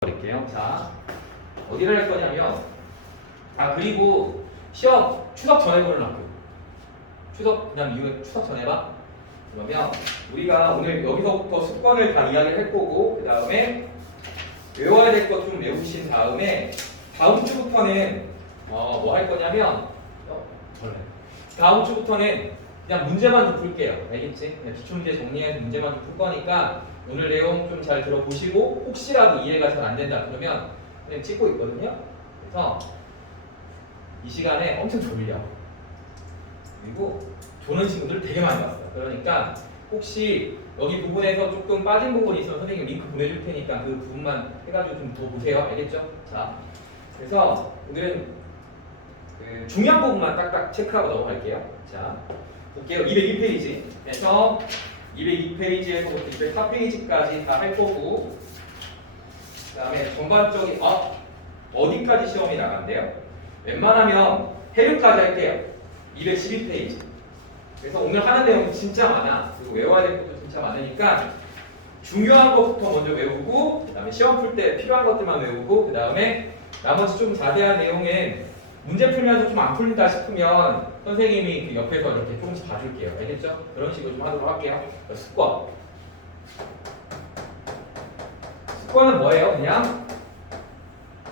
버릴게요. 자, 어디를 할 거냐면, 그리고 시험 추석 전에 보는 학교. 추석 그냥 이후에 추석 전에 봐. 그러면 우리가 오늘 여기서부터 습관을 다 이야기를 할 거고, 그 다음에 외워야 될 것 좀 외우신 다음에 다음 주부터는 뭐 할 거냐면, 벌레. 다음 주부터는 그냥 문제만 좀 풀게요. 알겠지? 그냥 기출문제 정리해서 문제만 좀 풀 거니까 오늘 내용 좀 잘 들어보시고, 혹시라도 이해가 잘 안 된다 그러면 그냥 찍고 있거든요. 그래서 이 시간에 엄청 졸려. 그리고 조는 친구들 되게 많이 왔어요. 그러니까 혹시 여기 부분에서 조금 빠진 부분이 있으면 선생님 링크 보내줄 테니까 그 부분만 해가지고 좀 더 보세요. 알겠죠? 자, 그래서 오늘은 그 중요한 부분만 딱딱 체크하고 넘어갈게요. 자, 볼게요. 202페이지. 그래서 202페이지에서부터 204페이지까지 다 할 거고, 그 다음에 전반적인 어디까지 시험이 나간대요? 웬만하면 해류까지 할게요. 212페이지. 그래서 오늘 하는 내용이 진짜 많아. 그리고 외워야 될 것도 진짜 많으니까 중요한 것부터 먼저 외우고, 그 다음에 시험 풀 때 필요한 것들만 외우고, 그 다음에 나머지 좀 자세한 내용은 문제 풀면서 좀 안 풀린다 싶으면 선생님이 그 옆에서 이렇게 조금씩 봐줄게요. 알겠죠? 그런 식으로 좀 하도록 할게요. 습관. 습관은 뭐예요? 그냥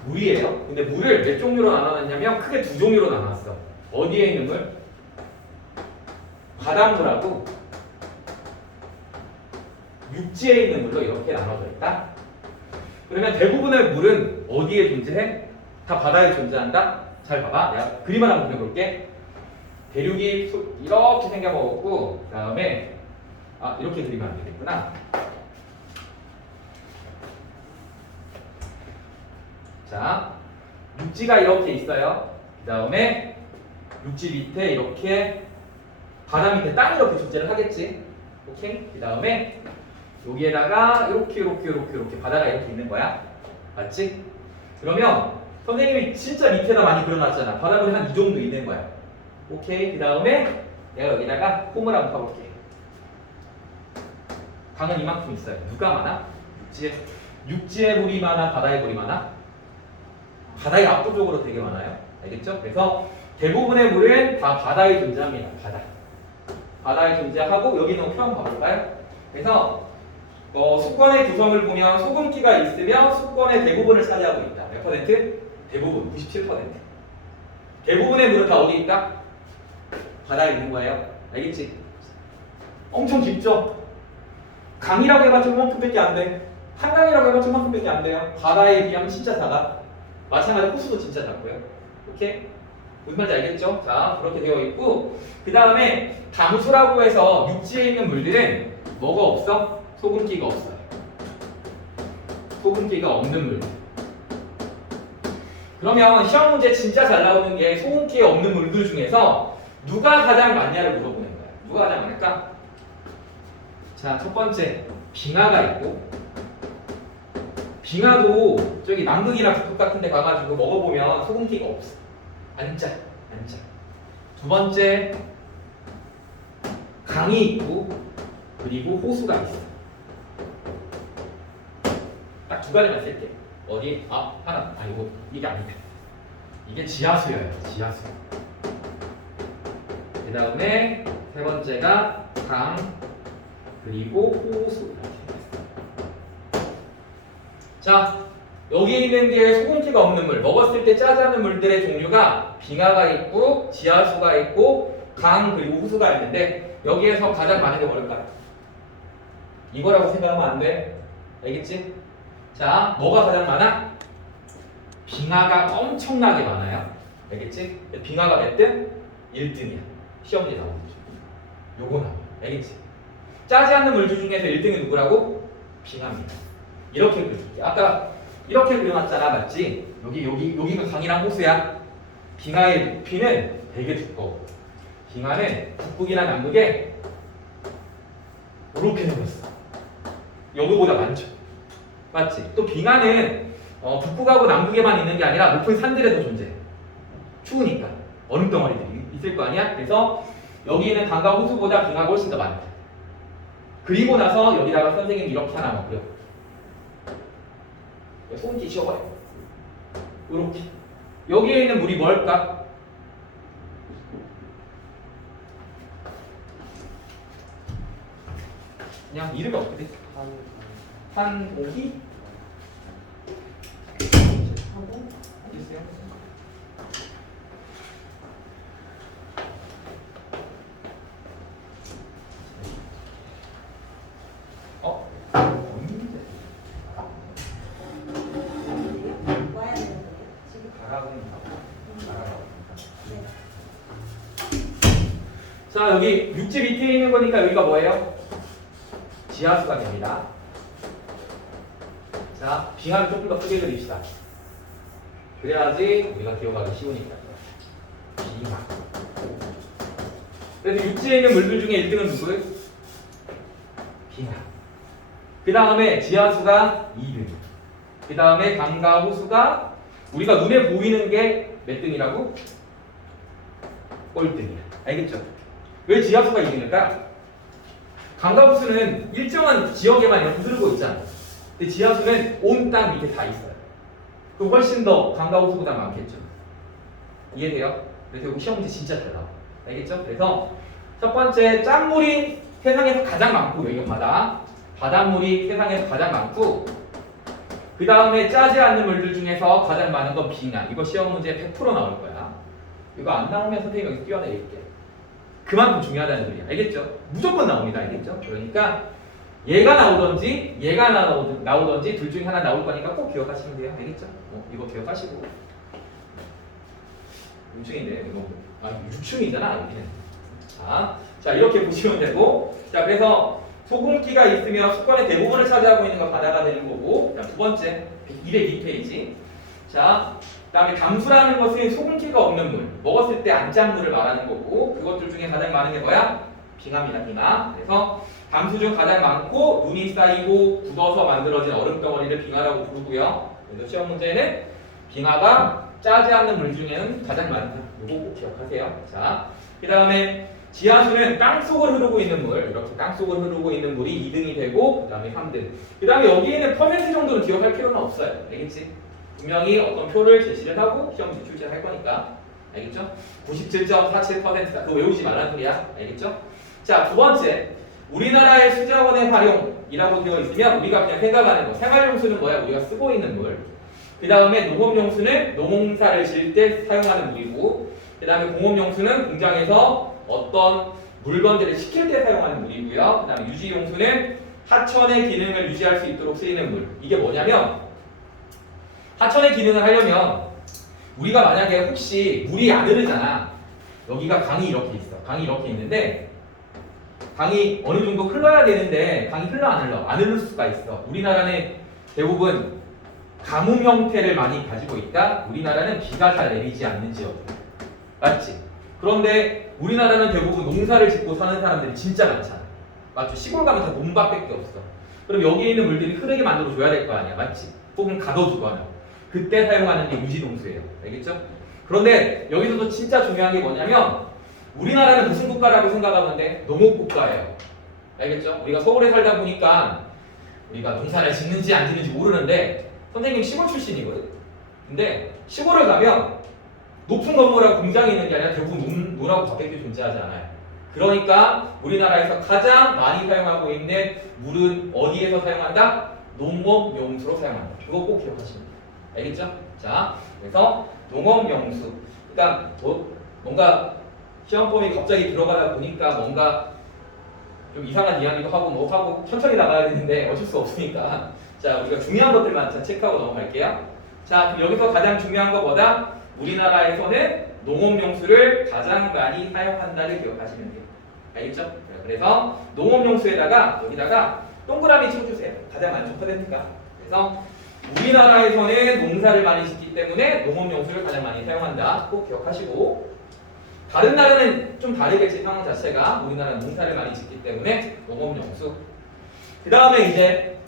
물이에요. 근데 물을 몇 종류로 나눠놨냐면 크게 두 종류로 나눴어. 어디에 있는 물? 바닷물하고 육지에 있는 물로 이렇게 나눠져 있다. 그러면 대부분의 물은 어디에 존재해? 다 바다에 존재한다? 잘 봐봐. 내가 그림을 한번 그려볼게. 대륙이 이렇게 생겨먹었고, 그 다음에 이렇게 그리면 안 되겠구나. 자, 육지가 이렇게 있어요. 그 다음에 육지 밑에 이렇게 바다 밑에 땅이 이렇게 존재를 하겠지. 오케이? 그 다음에 여기에다가 이렇게 바다가 이렇게 있는 거야. 맞지? 그러면 선생님이 진짜 밑에다 많이 그려놨잖아. 바닷물이 한 이 정도 있는 거야. 오케이? 그 다음에 내가 여기다가 홈을 한번 가볼게. 강은 이만큼 있어요. 누가 많아? 육지에 물이 많아? 바다에 물이 많아? 바다에 압도적으로 되게 많아요. 알겠죠? 그래서 대부분의 물은 다 바다에 존재합니다. 바다에 존재하고, 여기는 표현 봐볼까요? 그래서 수권의 구성을 보면 소금기가 있으면 수권의 대부분을 차지하고 있다. 몇 퍼센트? 대부분 97%. 대부분의 물은 다 어디 있다? 바다에 있는 거예요. 알겠지? 엄청 깊죠? 강이라고 해봤자 이만큼밖에 안 돼. 한강이라고 해봤자 이만큼밖에 안 돼요. 바다에 비하면 진짜 작아. 마찬가지로 호수도 진짜 작고요. 오케이? 무슨 말인지 알겠죠? 자, 그렇게 되어 있고, 그 다음에 강수라고 해서 육지에 있는 물들은 뭐가 없어? 소금기가 없어요. 소금기가 없는 물. 그러면 시험 문제 진짜 잘 나오는 게 소금기에 없는 물들 중에서 누가 가장 많냐를 물어보는 거야. 누가 가장 많을까? 자, 첫 번째 빙하가 있고, 빙하도 저기 남극이나 북극 같은 데 가가지고 먹어보면 소금기가 없어. 안 짜. 두 번째 강이 있고, 그리고 호수가 있어. 딱 두 가지만 쓸게. 어디? 하나. 이게 아니다. 이게 지하수예요. 지하수. 그 다음에 세 번째가 강, 그리고 호수. 자, 여기 있는 게 소금기가 없는 물, 먹었을 때 짜지 않는 물들의 종류가 빙하가 있고, 지하수가 있고, 강, 그리고 호수가 있는데, 여기에서 가장 많은 게 뭘까요? 이거라고 생각하면 안 돼. 알겠지? 자, 뭐가 가장 많아? 빙하가 엄청나게 많아요. 알겠지? 빙하가 몇 등? 1등이야. 시험 문제 나오는 거죠. 요거 나와. 알겠지? 짜지 않는 물들 중에서 1등이 누구라고? 빙하입니다. 이렇게 그려줄게. 아까 이렇게 그려놨잖아. 맞지? 여기가 강이랑 호수야. 빙하의 부피는 되게 두꺼워. 빙하는 북극이나 남극에 이렇게 생겼어. 여기보다 많죠. 맞지? 또 빙하는 북극하고 남극에만 있는 게 아니라 높은 산들에도 존재해. 추우니까 얼음 덩어리들이 있을 거 아니야? 그래서 여기 있는 강과 호수보다 빙하가 훨씬 더 많다. 그리고 나서 여기다가 선생님이 이렇게 하나 먹고요. 소금기 지워버려. 이렇게. 여기에 있는 물이 뭘까? 그냥 이름이 어떻게 돼? 한옥이? 알겠어요? 없는데. 와야 되는 거예요? 지금? 가라고. 네. 자, 여기 육지 밑에 있는 거니까 여기가 뭐예요? 지하수가 됩니다. 자, 빙하를 조금 더 크게 그립시다. 그래야지 우리가 기억하기 쉬우니까. 빙하. 그래서 육지에 있는 물들 중에 1등은 누구예요? 빙하. 그 다음에 지하수가 2등. 그 다음에 강과 호수가 우리가 눈에 보이는 게 몇 등이라고? 꼴등이야. 알겠죠? 왜 지하수가 2등일까? 강과 호수는 일정한 지역에만 이렇게 흐르고 있잖아. 근데 지하수는 온 땅 밑에 다 있어요. 그럼 훨씬 더 강과 호수보다 많겠죠. 이해돼요? 그래서 여기 시험 문제 진짜 잘 나와. 알겠죠? 그래서 첫 번째 짠물이 세상에서 가장 많고 여기마다 바닷물이 세상에서 가장 많고 그 다음에 짜지 않는 물들 중에서 가장 많은 건 빙하. 이거 시험 문제 100% 나올 거야. 이거 안 나오면 선생님이 여기 띄워내릴게. 그만큼 중요하다는 소리야. 알겠죠? 무조건 나옵니다. 알겠죠? 그러니까 얘가 나오던지 둘 중에 하나 나올 거니까 꼭 기억하시면 돼요. 알겠죠? 이거 기억하시고 6층인데 이거 6층이잖아 여기는. 자 이렇게 보시면 되고 자 그래서 소금기가 있으면 수건의 대부분을 차지하고 있는 건 바다가 되는 거고 자, 두 번째 202페이지 자 그다음에 담수라는 것은 소금기가 없는 물 먹었을 때 안 짠 물을 말하는 거고 그것들 중에 가장 많은 게 뭐야? 빙하입니다. 빙하. 그래서 담수 중 가장 많고 눈이 쌓이고 굳어서 만들어진 얼음덩어리를 빙하라고 부르고요. 그래서 시험 문제는 빙하가 짜지 않는 물 중에는 가장 많다. 이거 꼭 기억하세요. 자, 그 다음에 지하수는 땅속을 흐르고 있는 물, 이렇게 땅속을 흐르고 있는 물이 2등이 되고 그 다음에 3등. 그 다음에 여기에는 퍼센트 정도는 기억할 필요는 없어요. 알겠지? 분명히 어떤 표를 제시를 하고 시험 제출제를 할 거니까. 알겠죠? 97.47%다. 그거 외우지 말라는 소리야. 알겠죠? 자, 두 번째. 우리나라의 수자원의 활용이라고 되어 있으면 우리가 그냥 생각하는 거. 생활용수는 뭐야? 우리가 쓰고 있는 물. 그 다음에 농업용수는 농사를 지을 때 사용하는 물이고 그 다음에 공업용수는 공장에서 어떤 물건들을 식힐 때 사용하는 물이고요. 그 다음에 유지용수는 하천의 기능을 유지할 수 있도록 쓰이는 물. 이게 뭐냐면 하천의 기능을 하려면 우리가 만약에 혹시 물이 안 흐르잖아. 여기가 강이 이렇게 있어. 강이 이렇게 있는데 강이 어느 정도 흘러야 되는데 강이 흘러 안 흘러? 안 흐를 수가 있어. 우리나라는 대부분 가뭄 형태를 많이 가지고 있다. 우리나라는 비가 잘 내리지 않는 지역. 맞지? 그런데 우리나라는 대부분 농사를 짓고 사는 사람들이 진짜 많잖아. 맞죠? 시골 가면 다 논밭밖에 없어. 그럼 여기에 있는 물들이 흐르게 만들어 줘야 될 거 아니야. 맞지? 혹은 가둬두거나. 그때 사용하는 게 유지농수예요. 알겠죠? 그런데 여기서도 진짜 중요한 게 뭐냐면 우리나라는 무슨 국가라고 생각하면 돼? 농업국가예요. 알겠죠? 우리가 서울에 살다 보니까 우리가 농사를 짓는지 안 짓는지 모르는데 선생님 시골 출신이거든. 근데 시골을 가면 높은 건물하고 공장이 있는 게 아니라 대부분 논하고 밭밖에 존재하지 않아요. 그러니까 우리나라에서 가장 많이 사용하고 있는 물은 어디에서 사용한다? 농업용수로 사용한다. 그거 꼭 기억하시면 돼요. 알겠죠? 자, 그래서 농업용수. 그러니까 뭔가 시험범위 갑자기 들어가다 보니까 뭔가 좀 이상한 이야기도 하고 뭐 하고 천천히 나가야 되는데 어쩔 수 없으니까 자 우리가 중요한 것들만 체크하고 넘어갈게요. 자 그럼 여기서 가장 중요한 것보다 우리나라에서는 농업용수를 가장 많이 사용한다를 기억하시면 돼요. 알겠죠? 그래서 농업용수에다가 여기다가 동그라미 쳐주세요. 가장 많은 퍼센트가. 그래서 우리나라에서는 농사를 많이 짓기 때문에 농업용수를 가장 많이 사용한다. 꼭 기억하시고 다른 나라는 좀 다르겠지 상황 자체가. 우리나라는 농사를 많이 짓기 때문에 농업용수. 그 다음에 이제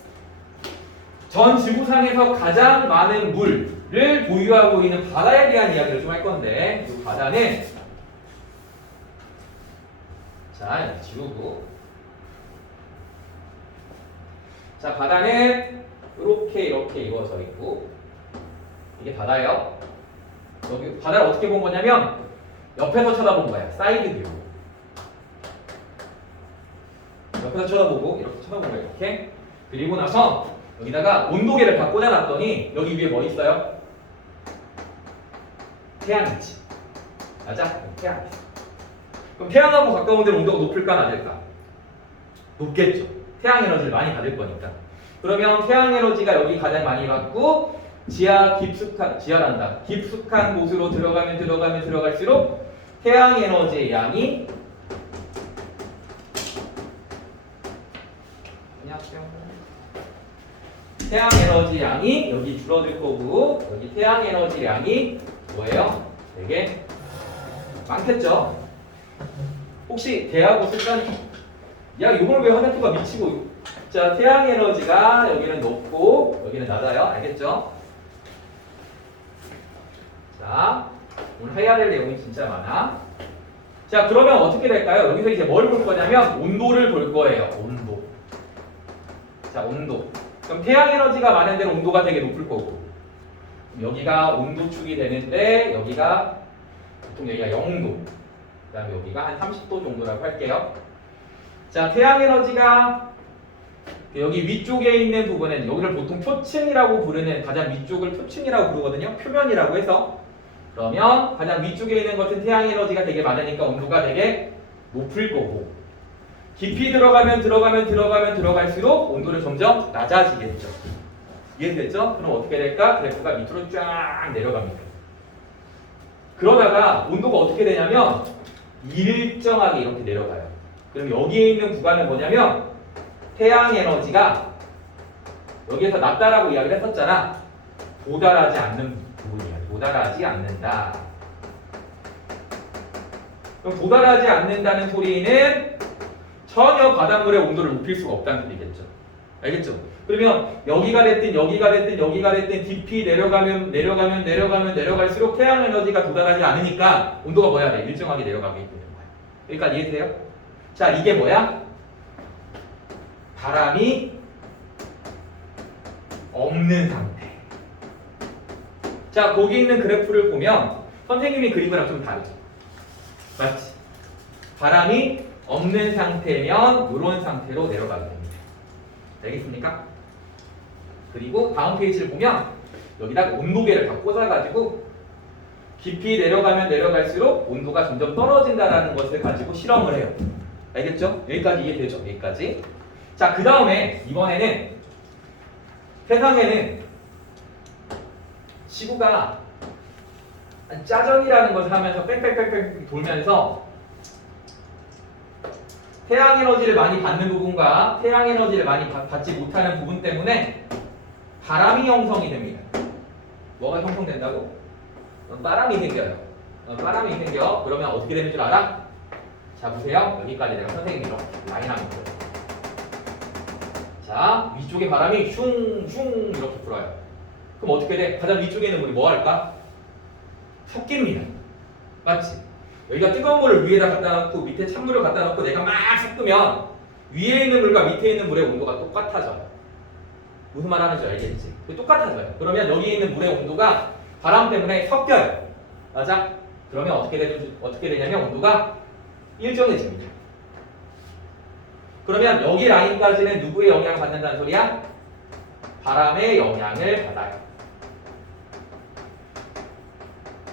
전 지구상에서 가장 많은 물을 보유하고 있는 바다에 대한 이야기를 좀 할 건데 이 바다는 자 지우고 자 바다는 이렇게 이루어져 있고 이게 바다예요. 여기 바다를 어떻게 본 거냐면 옆에서 쳐다본 거야. 사이드 뷰. 옆에서 쳐다보고 이렇게 쳐다본 거야. 이렇게. 그리고 나서 여기다가 온도계를 다 꽂아놨더니 여기 위에 뭐 있어요? 태양이 있지. 맞아? 태양이 있어. 그럼 태양하고 가까운 데는 온도가 높을까 낮을까? 높겠죠. 태양 에너지를 많이 받을 거니까. 그러면 태양 에너지가 여기 가장 많이 받고 지하란다. 깊숙한 곳으로 들어갈수록 태양 에너지의 양이 태양 에너지 양이 여기 줄어들 거고 여기 태양 에너지 양이 뭐예요? 되게 많겠죠? 혹시 대하고 습관 야 이걸 왜 화살표가 미치고 자 태양 에너지가 여기는 높고 여기는 낮아요. 알겠죠? 자 오늘 해야 될 내용이 진짜 많아. 자 그러면 어떻게 될까요? 여기서 이제 뭘 볼 거냐면 온도를 볼 거예요. 온도. 자 온도. 그럼 태양 에너지가 많은 데는 온도가 되게 높을 거고 여기가 온도축이 되는데 여기가 보통 여기가 0도 그 다음에 여기가 한 30도 정도라고 할게요. 자 태양 에너지가 여기 위쪽에 있는 부분은 여기를 보통 표층이라고 부르는 가장 위쪽을 표층이라고 부르거든요. 표면이라고 해서 그러면 가장 위쪽에 있는 것은 태양 에너지가 되게 많으니까 온도가 되게 높을 거고 깊이 들어갈수록 온도는 점점 낮아지겠죠. 이해됐죠? 그럼 어떻게 될까? 그래프가 밑으로 쫙 내려갑니다. 그러다가 온도가 어떻게 되냐면 일정하게 이렇게 내려가요. 그럼 여기에 있는 구간은 뭐냐면 태양 에너지가 여기에서 낮다라고 이야기를 했었잖아. 도달하지 않는 부분이야. 도달하지 않는다. 그럼 도달하지 않는다는 소리는 전혀 바닷물의 온도를 높일 수가 없다는 소리겠죠. 알겠죠? 그러면 여기가 됐든 깊이 내려갈수록 태양 에너지가 도달하지 않으니까 온도가 뭐야 돼? 일정하게 내려가게 되는 거야. 여기까지 이해돼요? 자, 이게 뭐야? 바람이 없는 상태. 자, 거기 있는 그래프를 보면 선생님이 그린 거랑 좀 다르죠. 맞지? 바람이 없는 상태면 이런 상태로 내려가게 됩니다. 알겠습니까? 그리고 다음 페이지를 보면 여기다가 온도계를 다 꽂아가지고 깊이 내려갈수록 온도가 점점 떨어진다는 것을 가지고 실험을 해요. 알겠죠? 여기까지 이해되죠? 여기까지. 자, 그 다음에 이번에는 세상에는 지구가 짜전이라는 것을 하면서 뺑뺑뺑뺑 돌면서 태양 에너지를 많이 받는 부분과 태양 에너지를 많이 받지 못하는 부분 때문에 바람이 형성이 됩니다. 뭐가 형성된다고? 바람이 생겨요. 바람이 생겨. 그러면 어떻게 되는 줄 알아? 자, 보세요. 여기까지 내가 선생님이 이렇게 라인 한번 보여요. 자, 위쪽에 바람이 슝슝 이렇게 불어요. 그럼 어떻게 돼? 가장 위쪽에 있는 물이 뭐 할까? 섞입니다. 맞지? 여기가 뜨거운 물을 위에다 갖다 놓고 밑에 찬물을 갖다 놓고 내가 막 섞으면 위에 있는 물과 밑에 있는 물의 온도가 똑같아져요. 무슨 말 하는지 알겠지? 똑같아져요. 그러면 여기 있는 물의 온도가 바람 때문에 섞여요. 맞아? 그러면 어떻게 되냐면 온도가 일정해집니다. 그러면 여기 라인까지는 누구의 영향을 받는다는 소리야? 바람의 영향을 받아요.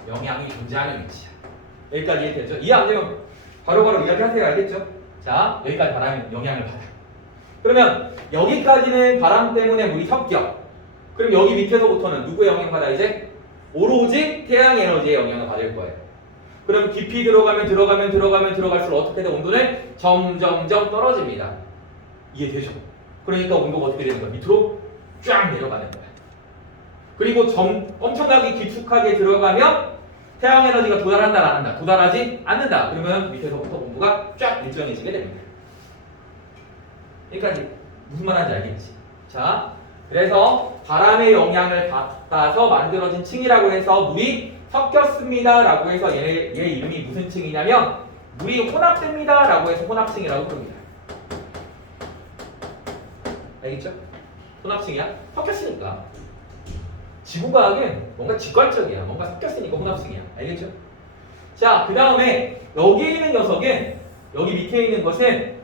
영향이 존재하는 위치야. 여기까지 이해되죠? 이해 안 되면 바로바로 이야기하세요. 알겠죠? 자, 여기까지 바람의 영향을 받아. 그러면 여기까지는 바람 때문에 물이 섞여. 그럼 여기 밑에서부터는 누구의 영향을 받아 이제? 오로지 태양 에너지의 영향을 받을 거예요. 그럼 깊이 들어갈수록 어떻게 돼? 온도는 점점점 떨어집니다. 이해되죠? 그러니까 온도가 어떻게 되는 거야? 밑으로 쫙 내려가는 거야. 그리고 엄청나게 깊숙하게 들어가면 태양 에너지가 도달한다, 안 한다? 도달하지 않는다. 그러면 밑에서부터 온도가 쫙 일정해지게 됩니다. 그러니까 무슨 말 하는지 알겠지? 자, 그래서 바람의 영향을 받아서 만들어진 층이라고 해서 물이 섞였습니다 라고 해서 얘 이름이 무슨 층이냐면 물이 혼합됩니다 라고 해서 혼합층이라고 부릅니다. 알겠죠? 혼합층이야? 섞였으니까. 지구과학은 뭔가 직관적이야. 뭔가 섞였으니까 혼합층이야. 알겠죠? 자, 그 다음에 여기 있는 녀석은 여기 밑에 있는 것은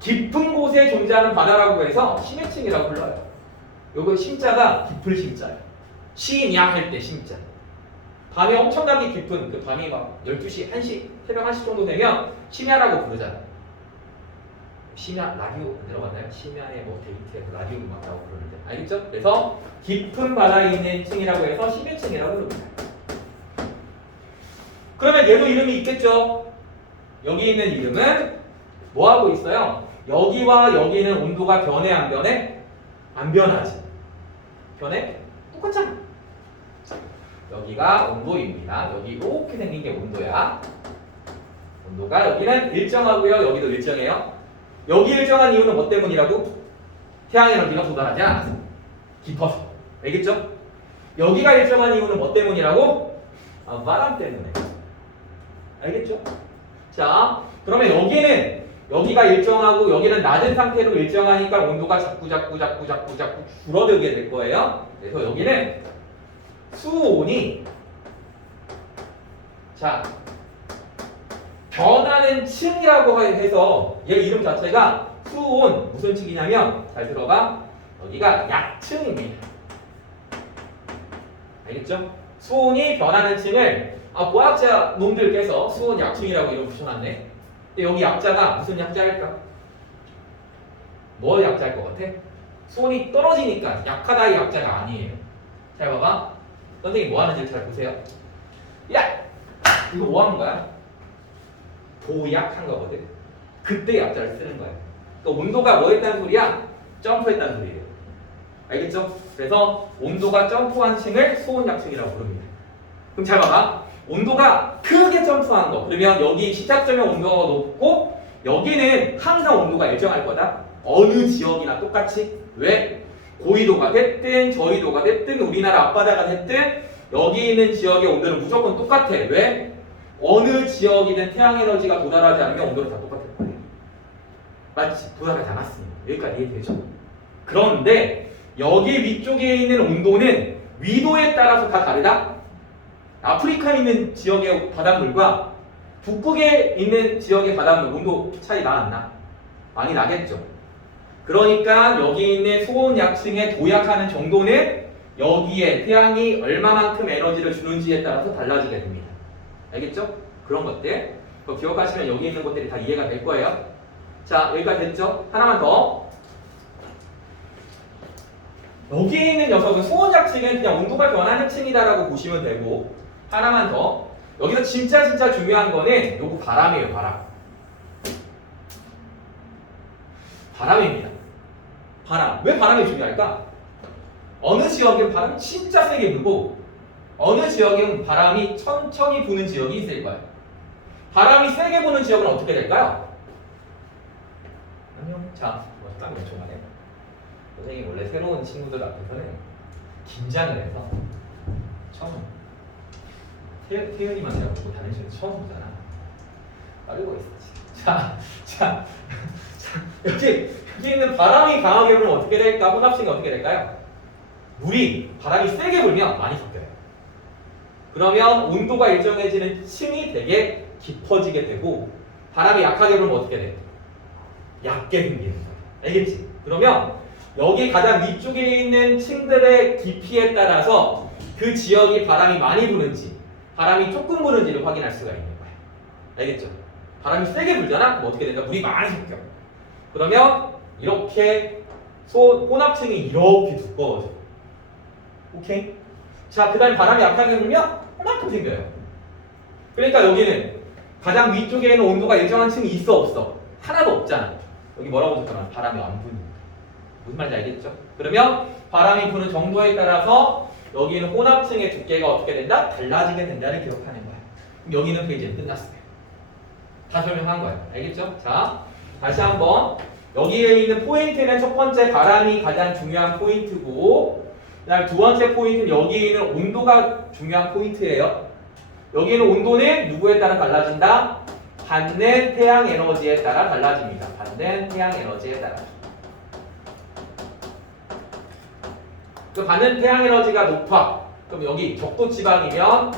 깊은 곳에 존재하는 바다라고 해서 심해층이라고 불러요. 요거 심자가 깊을 심자예요. 시냐 할 때 심자. 밤에 엄청나게 깊은 그 밤이 막 12시, 1시, 새벽 1시 정도 되면 심야라고 부르잖아. 심야 라디오 들어봤나요? 심야에 뭐 데이트에서 라디오 음악이라고 부르는데 알겠죠? 그래서 깊은 바다에 있는 층이라고 해서 심해층이라고 부릅니다. 그러면 얘도 이름이 있겠죠? 여기 있는 이름은 뭐 하고 있어요? 여기와 여기는 온도가 변해 안 변해? 안 변하지. 변해? 똑같잖아. 여기가 온도입니다. 여기 이렇게 생긴 게 온도야. 온도가 여기는 일정하고요. 여기도 일정해요. 여기 일정한 이유는 뭐 때문이라고? 태양 에너지가 도달하지 않아서. 깊어서. 알겠죠? 여기가 일정한 이유는 뭐 때문이라고? 바람 때문에. 알겠죠? 자, 그러면 여기는 여기가 일정하고 여기는 낮은 상태로 일정하니까 온도가 자꾸 줄어들게 될 거예요. 그래서 여기는 수온이 자 변하는 층이라고 해서 얘 이름 자체가 수온 무슨 층이냐면 잘 들어봐. 여기가 약층입니다. 알겠죠? 수온이 변하는 층을 과학자 놈들께서 수온 약층이라고 이름 붙여놨네. 근데 여기 약자가 무슨 약자일까? 뭐 약자일 것 같아? 수온이 떨어지니까 약하다의 약자가 아니에요. 잘 봐봐. 선생님 뭐 하는지 잘 보세요. 야! 이거 뭐 하는 거야? 도약한 거거든. 그때 약자를 쓰는 거야. 그러니까 온도가 뭐 했다는 소리야? 점프했다는 소리예요. 알겠죠? 그래서 온도가 점프한 층을 수온 약층이라고 부릅니다. 그럼 잘 봐봐. 온도가 크게 점프한 거. 그러면 여기 시작점의 온도가 높고 여기는 항상 온도가 일정할 거다. 어느 지역이나 똑같이. 왜? 고緯도가 됐든 저緯도가 됐든 우리나라 앞바다가 됐든 여기 있는 지역의 온도는 무조건 똑같아. 왜? 어느 지역이든 태양 에너지가 도달하지 않으면 온도는 다 똑같을 거예요. 맞지? 도달하지 않았으니까. 여기까지 이해되죠? 그런데 여기 위쪽에 있는 온도는 위도에 따라서 다 다르다? 아프리카에 있는 지역의 바닷물과 북극에 있는 지역의 바닷물 온도 차이 나 안 나? 많이 나겠죠? 그러니까 여기 있는 수온 약층에 도약하는 정도는 여기에 태양이 얼마만큼 에너지를 주는지에 따라서 달라지게 됩니다. 알겠죠? 그런 것들 그거 기억하시면 여기 있는 것들이 다 이해가 될 거예요. 자, 여기까지 됐죠? 하나만 더. 여기 있는 녀석은 수온 약층은 그냥 온도가 변하는 층이다라고 보시면 되고 하나만 더. 여기서 진짜 중요한 거는 요거 바람이에요. 바람입니다. 바람. 왜 바람이 중요할까? 어느 지역엔 바람이 진짜 세게 불고 어느 지역엔 바람이 천천히 부는 지역이 있을 거예요. 바람이 세게 부는 지역은 어떻게 될까요? 안녕. 자, 딱 몇 초만에. 선생님 원래 새로운 친구들 앞에서는 긴장을 해서 처음 태연이만 내가 보고 다른 시간 처음 보잖아. 빠르고 있어. 자, 여기 있는 바람이 강하게 불면 어떻게 될까? 혼합층이 어떻게 될까요? 물이 바람이 세게 불면 많이 섞여요. 그러면 온도가 일정해지는 층이 되게 깊어지게 되고 바람이 약하게 불면 어떻게 돼? 얕게 생기는 거야. 알겠지? 그러면 여기 가장 위쪽에 있는 층들의 깊이에 따라서 그 지역이 바람이 많이 부는지 바람이 조금 부는지를 확인할 수가 있는 거야. 알겠죠? 바람이 세게 불잖아? 그럼 어떻게 된다? 물이 많이 섞여. 그러면 이렇게 혼합층이 이렇게 두꺼워져. 오케이? 자, 그 다음에 바람이 약하게 불면 이만큼 생겨요. 그러니까 여기는 가장 위쪽에 있는 온도가 일정한 층이 있어 없어? 하나도 없잖아. 여기 뭐라고 적혀놔? 바람이 안 부니까. 무슨 말인지 알겠죠? 그러면 바람이 부는 정도에 따라서 여기는 혼합층의 두께가 어떻게 된다? 달라지게 된다를 기억하는 거야. 그럼 여기는 페이지는 끝났어요. 다 설명한 거예요. 알겠죠? 자, 다시 한번 여기에 있는 포인트는 첫 번째 바람이 가장 중요한 포인트고 그다음 두 번째 포인트는 여기에 있는 온도가 중요한 포인트예요. 여기는 온도는 누구에 따라 달라진다? 받는 태양 에너지에 따라 달라집니다. 받는 태양 에너지에 따라. 그 받는 태양 에너지가 높아. 그럼 여기 적도 지방이면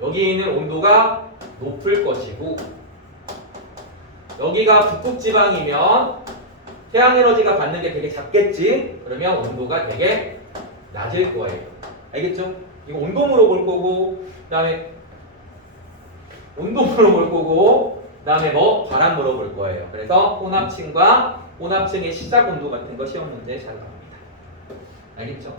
여기 있는 온도가 높을 것이고, 여기가 북극 지방이면 태양 에너지가 받는 게 되게 작겠지? 그러면 온도가 되게 낮을 거예요. 알겠죠? 이거 온도 물어볼 거고, 그 다음에 온도 물어볼 거고, 그 다음에 뭐 바람 물어볼 거예요. 그래서 혼합층과 혼합층의 시작 온도 같은 거 시험 문제에 잘 나옵니다. 알겠죠?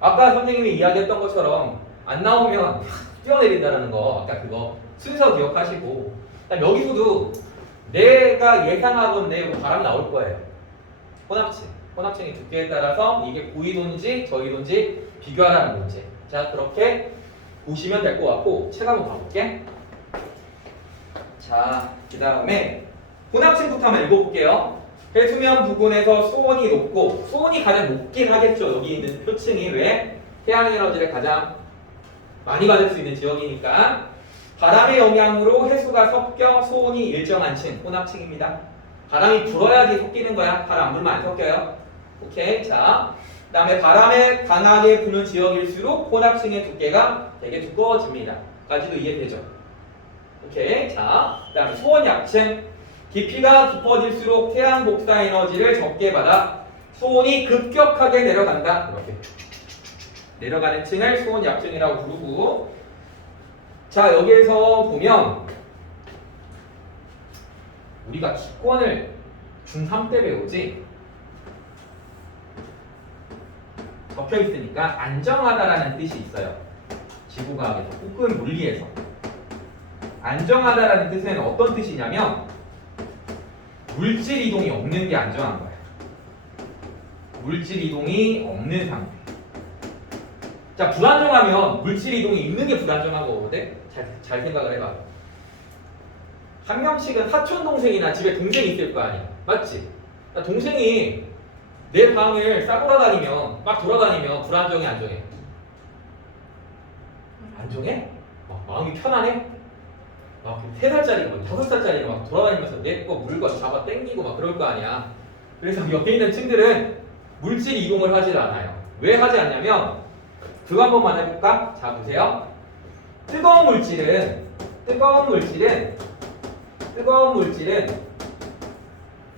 아까 선생님이 이야기했던 것처럼 안 나오면 뛰어내린다는 거, 아까 그거 순서 기억하시고, 그다음 여기서도 내가 예상하던 대로 바람 나올 거예요. 혼합층의 두께에 따라서 이게 고이도인지 저이도인지 비교하라는 문제. 자, 그렇게 보시면 될 것 같고, 책 한번 봐볼게. 자, 그 다음에 혼합층부터 한번 읽어볼게요. 해수면 부근에서 수온이 높고, 수온이 가장 높긴 하겠죠. 여기 있는 표층이. 왜? 태양 에너지를 가장 많이 받을 수 있는 지역이니까. 바람의 영향으로 해수가 섞여 수온이 일정한 층, 혼합층입니다. 바람이 불어야지 섞이는 거야. 바람 안 불면 안 섞여요. 오케이. 자, 그 다음에 바람에 강하게 부는 지역일수록 혼합층의 두께가 되게 두꺼워집니다. 까지도 이해되죠? 오케이. 자, 그 다음에 수온 약층. 깊이가 깊어질수록 태양 복사 에너지를 적게 받아 수온이 급격하게 내려간다. 이렇게 내려가는 층을 수온 약층이라고 부르고, 자, 여기에서 보면 우리가 기권을 중3 때 배우지, 적혀 있으니까 안정하다라는 뜻이 있어요. 지구과학에서 혹은 물리에서. 안정하다라는 뜻은 어떤 뜻이냐면 물질 이동이 없는 게 안정한 거야. 물질 이동이 없는 상태. 자, 불안정하면 물질 이동이 있는 게 불안정한 거거든. 잘 생각을 해봐. 한 명씩은 사촌 동생이나 집에 동생이 있을 거 아니야. 맞지? 동생이 내 방을 싸 돌아다니면, 막 돌아다니면 불안정해, 안정해? 안정해? 마음이 편안해? 막 3살짜리가 막 5살짜리가 막 돌아다니면서 내 거 물건 잡아 당기고 막 그럴 거 아니야. 그래서 옆에 있는 층들은 물질 이동을 하질 않아요. 왜 하지 않냐면, 그거 한 번만 해볼까? 자, 보세요. 뜨거운 물질은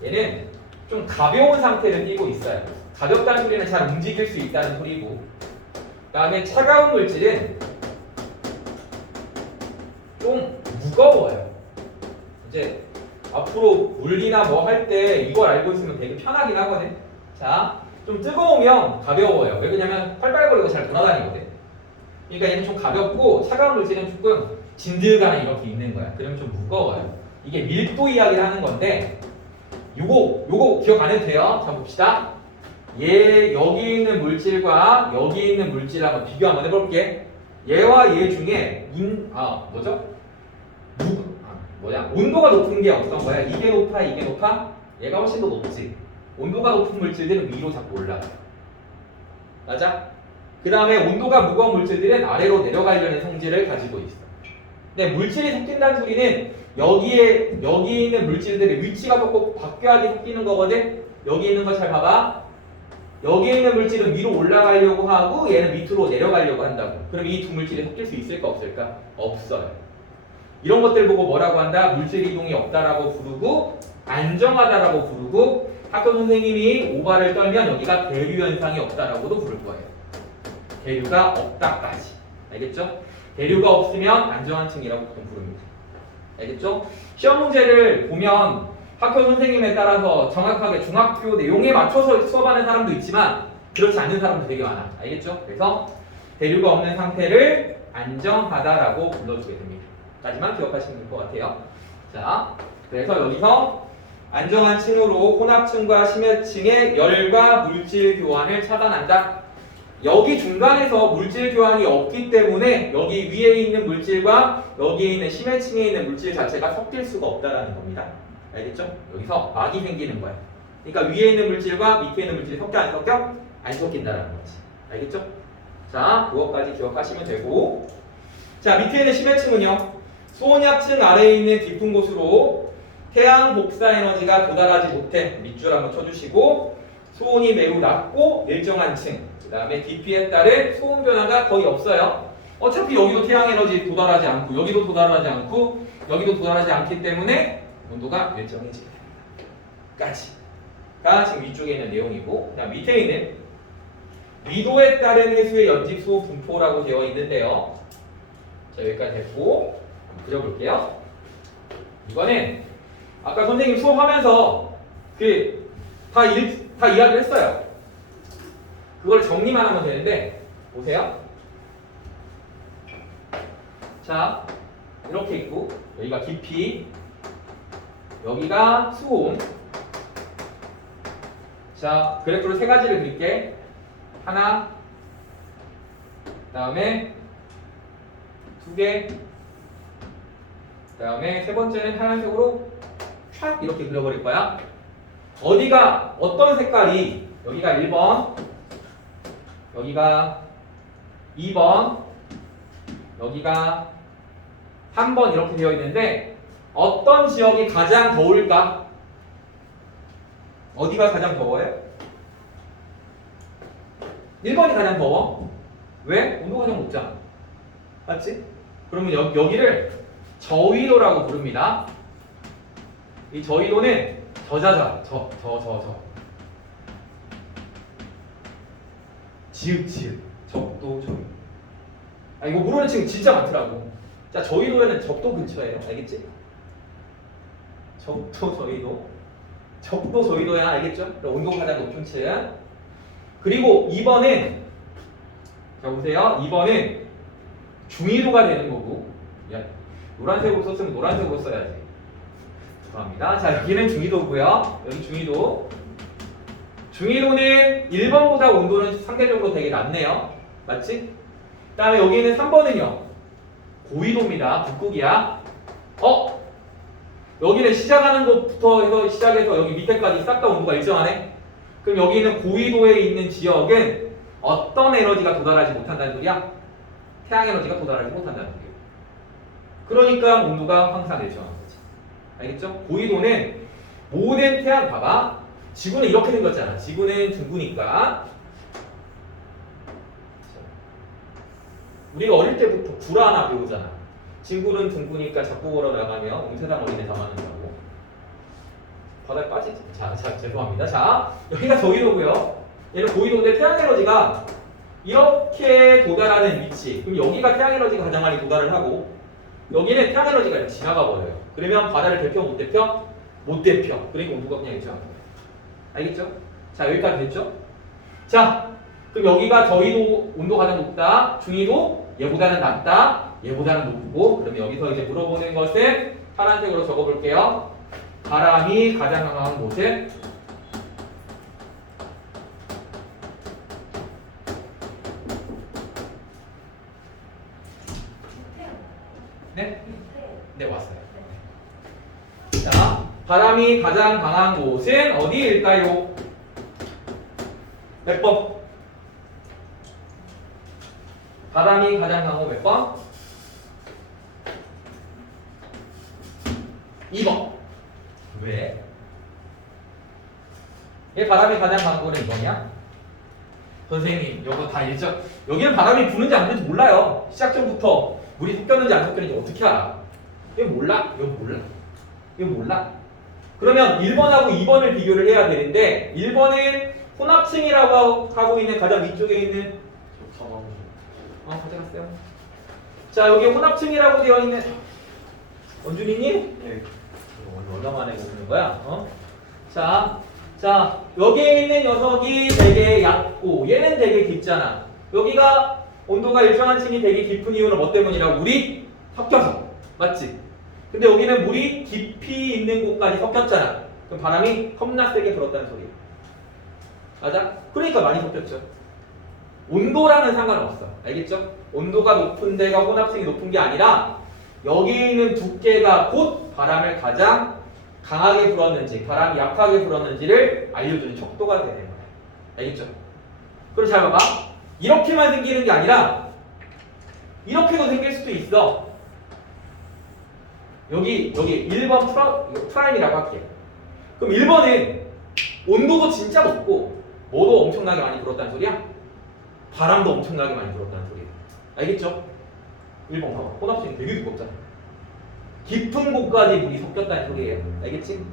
얘는 좀 가벼운 상태를 띠고 있어요. 가볍다는 소리는 잘 움직일 수 있다는 소리고, 그 다음에 차가운 물질은 좀 무거워요. 이제 앞으로 물리나 뭐 할 때 이걸 알고 있으면 되게 편하긴 하거든. 자, 좀 뜨거우면 가벼워요. 왜 그러냐면 팔팔거리고 잘 돌아다니거든. 그러니까 얘는 좀 가볍고, 차가운 물질은 조금 진드간에 이렇게 있는 거야. 그러면 좀 무거워요. 이게 밀도 이야기를 하는 건데, 요거 기억 안 해도 돼요. 자, 봅시다. 여기 있는 물질과 여기 있는 물질 한번 비교 한번 해볼게. 얘와 얘 중에 온도가 높은 게 어떤 거야? 이게 높아, 이게 높아? 얘가 훨씬 더 높지. 온도가 높은 물질들은 위로 자꾸 올라가. 맞아? 그 다음에 온도가 무거운 물질들은 아래로 내려가려는 성질을 가지고 있어. 근데 물질이 섞인다는 소리는 여기 있는 물질들의 위치가 꼭 바뀌어야지 섞이는 거거든. 여기 있는 거 잘 봐봐. 여기 있는 물질은 위로 올라가려고 하고 얘는 밑으로 내려가려고 한다고. 그럼 이 두 물질이 섞일 수 있을까 없을까? 없어요. 이런 것들 보고 뭐라고 한다? 물질 이동이 없다라고 부르고, 안정하다라고 부르고, 학교 선생님이 오바를 떨면 여기가 대류 현상이 없다라고도 부를 거예요. 대류가 없다까지. 알겠죠? 대류가 없으면 안정한 층이라고 보통 부릅니다. 알겠죠? 시험 문제를 보면 학교 선생님에 따라서 정확하게 중학교 내용에 맞춰서 수업하는 사람도 있지만 그렇지 않은 사람도 되게 많아. 알겠죠? 그래서 대류가 없는 상태를 안정하다라고 불러주게 됩니다. 까지만 기억하시면 될 것 같아요. 자, 그래서 여기서 안정한 층으로 혼합층과 심해층의 열과 물질 교환을 차단한다. 여기 중간에서 물질 교환이 없기 때문에 여기 위에 있는 물질과 여기에 있는 심해층에 있는 물질 자체가 섞일 수가 없다라는 겁니다. 알겠죠? 여기서 막이 생기는 거야. 그러니까 위에 있는 물질과 밑에 있는 물질이 섞여 안 섞여? 안 섞인다라는 거지. 알겠죠? 자, 그것까지 기억하시면 되고, 자, 밑에 있는 심해층은요, 수온약층 아래에 있는 깊은 곳으로 태양 복사 에너지가 도달하지 못해. 밑줄 한번 쳐주시고, 수온이 매우 낮고 일정한 층, 그 다음에 DP에 따른 소음 변화가 거의 없어요. 어차피 여기도 태양 에너지 도달하지 않고 여기도 도달하지 않고 여기도 도달하지 않기 때문에 온도가 일정해집니다. 까지가 지금 위쪽에 있는 내용이고, 그다음 밑에 있는 위도에 따른 해수의 연집 수온 분포라고 되어 있는데요. 자, 여기까지 됐고 한번 그려볼게요. 이거는 아까 선생님 수업하면서 다 이야기를 했어요. 그걸 정리만 하면 되는데 보세요. 자, 이렇게 있고 여기가 깊이, 여기가 수온. 자, 그래프로 세 가지를 그릴게. 하나, 그다음에 두 개, 그다음에 세 번째는 하얀색으로 촥 이렇게 그려버릴 거야. 어디가 어떤 색깔이, 여기가 1번, 여기가 2번, 여기가 3번 이렇게 되어 있는데 어떤 지역이 가장 더울까? 어디가 가장 더워요? 1번이 가장 더워. 왜? 온도가 가장 높잖아. 맞지? 그러면 여기를 저위도라고 부릅니다. 이 저위도는 저자자, 지읒, 적도, 저위도. 아, 이거 모르는 친구 진짜 많더라고. 자, 저위도에는 적도 근처예요. 알겠지? 적도, 저위도. 적도, 저위도야. 알겠죠? 온도가 가장 높은 층. 그리고 2번은, 자, 보세요. 2번은 중위도가 되는 거고, 야, 노란색으로 썼으면 노란색으로 써야지. 죄송합니다. 자, 여기는 중위도고요. 여기 중위도. 중위도는 1번보다 온도는 상대적으로 되게 낮네요. 맞지? 그 다음에 여기는 3번은요. 고위도입니다. 북극이야. 여기는 시작하는 것부터 해서 시작해서 여기 밑에까지 싹 다 온도가 일정하네. 그럼 여기 있는 고위도에 있는 지역은 어떤 에너지가 도달하지 못한다는 소리야? 태양 에너지가 도달하지 못한다는 소리야. 그러니까 온도가 항상 일정한 거지. 알겠죠? 고위도는 모든 태양, 봐봐. 지구는 이렇게 생겼잖아. 지구는 둥그니까. 우리가 어릴 때부터 불화나 배우잖아. 지구는 둥그니까 자꾸 걸어 나가면 옹세상 어린애 다 맞는다고. 바다에 빠지지. 자, 죄송합니다. 자, 여기가 저위도고요. 얘는 고위도인데 태양 에너지가 이렇게 도달하는 위치. 그럼 여기가 태양 에너지가 가장 많이 도달을 하고, 여기는 태양 에너지가 지나가 버려요. 그러면 바다를 대표 못 대표? 못 대표. 그러니까 온도가 그냥 일정한 거예요. 알겠죠? 자, 여기까지 됐죠? 자, 그럼 여기가 저위도 온도 가장 높다. 중위도 얘보다는 낮다. 얘보다는 높고. 그러면 여기서 이제 물어보는 것은 파란색으로 적어볼게요. 바람이 가장 강한 곳은? 네? 네, 왔어요. 자, 바람이 가장 강한 곳은 어디일까요? 몇 번? 바람이 가장 강한 곳 몇 번? 2번. 왜? 얘 바람이 가장 강한 곳은 2번이야? 선생님, 이거 다 일정. 여기는 바람이 부는지 안 부는지 몰라요. 시작 전부터 물이 섞였는지 안 섞였는지 어떻게 알아? 이거 몰라? 이거 몰라? 그러면 1번하고 2번을 비교를 해야 되는데 1번은 혼합층이라고 하고 있는 가장 위쪽에 있는 가져갔어요. 자, 여기 혼합층이라고 되어 있는 원준이니? 네. 얼마 만에 보는 거야? 자, 여기에 있는 녀석이 되게 얕고 얘는 되게 깊잖아. 여기가 온도가 일정한 층이 되게 깊은 이유는 뭐 때문이라고? 물이 섞여서. 맞지? 근데 여기는 물이 깊이 있는 곳까지 섞였잖아. 그럼 바람이 겁나 세게 불었다는 소리야. 맞아? 그러니까 많이 섞였죠. 온도랑은 상관없어. 알겠죠? 온도가 높은 데가 혼합층이 높은 게 아니라 여기 있는 두께가 곧 바람을 가장 강하게 불었는지 바람이 약하게 불었는지를 알려주는 척도가 되는 거야. 알겠죠? 그럼 잘 봐봐. 이렇게만 생기는 게 아니라 이렇게도 생길 수도 있어. 여기 1번 프라임이라고 할게. 그럼 1번은 온도도 진짜 높고 뭐도 엄청나게 많이 불었다는 소리야? 바람도 엄청나게 많이 불었다는 소리야. 알겠죠? 1번 봐봐. 혼합수는 되게 두껍잖아. 깊은 곳까지 물이 섞였다는 소리예요. 알겠지?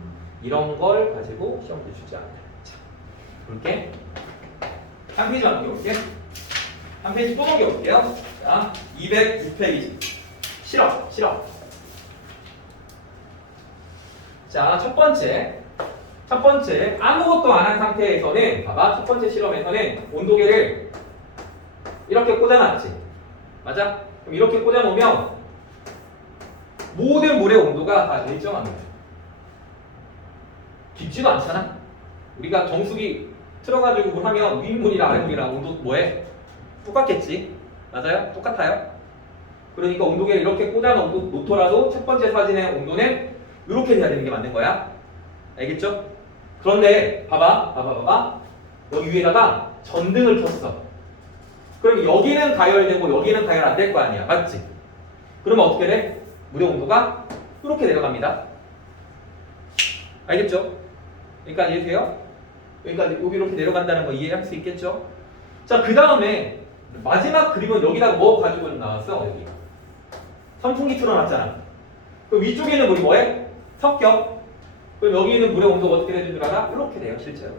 이런 걸 가지고 시험 문제 주지 않아요. 자, 볼게. 한 페이지만 넘겨볼게. 한 페이지 또 넘겨볼게요. 자, 206페이지. 실험. 자, 첫 번째 아무것도 안 한 상태에서는 봐봐. 첫 번째 실험에서는 온도계를 이렇게 꽂아놨지. 맞아? 그럼 이렇게 꽂아놓으면 모든 물의 온도가 다 일정합니다. 깊지도 않잖아. 우리가 정수기 틀어가지고 물 하면 윗물이랑 아랫물이랑 온도 뭐해? 똑같겠지? 맞아요? 똑같아요? 그러니까 온도계를 이렇게 꽂아놓더라도 첫 번째 사진의 온도는 이렇게 돼야 되는 게 맞는 거야. 알겠죠? 그런데 봐봐. 여기 위에다가 전등을 켰어. 그럼 여기는 가열되고 여기는 가열 안 될 거 아니야. 맞지? 그러면 어떻게 돼? 물의 온도가 이렇게 내려갑니다. 알겠죠? 여기까지 이해돼요? 여기까지 여기 이렇게 내려간다는 거 이해할 수 있겠죠? 자, 그 다음에 마지막 그림은 여기다가 뭐 가지고 나왔어? 여기 선풍기 틀어놨잖아. 그럼 위쪽에는 물이 뭐해? 섞여. 그럼 여기 있는 물의 온도가 어떻게 되는 줄 알아? 이렇게 돼요, 실제로.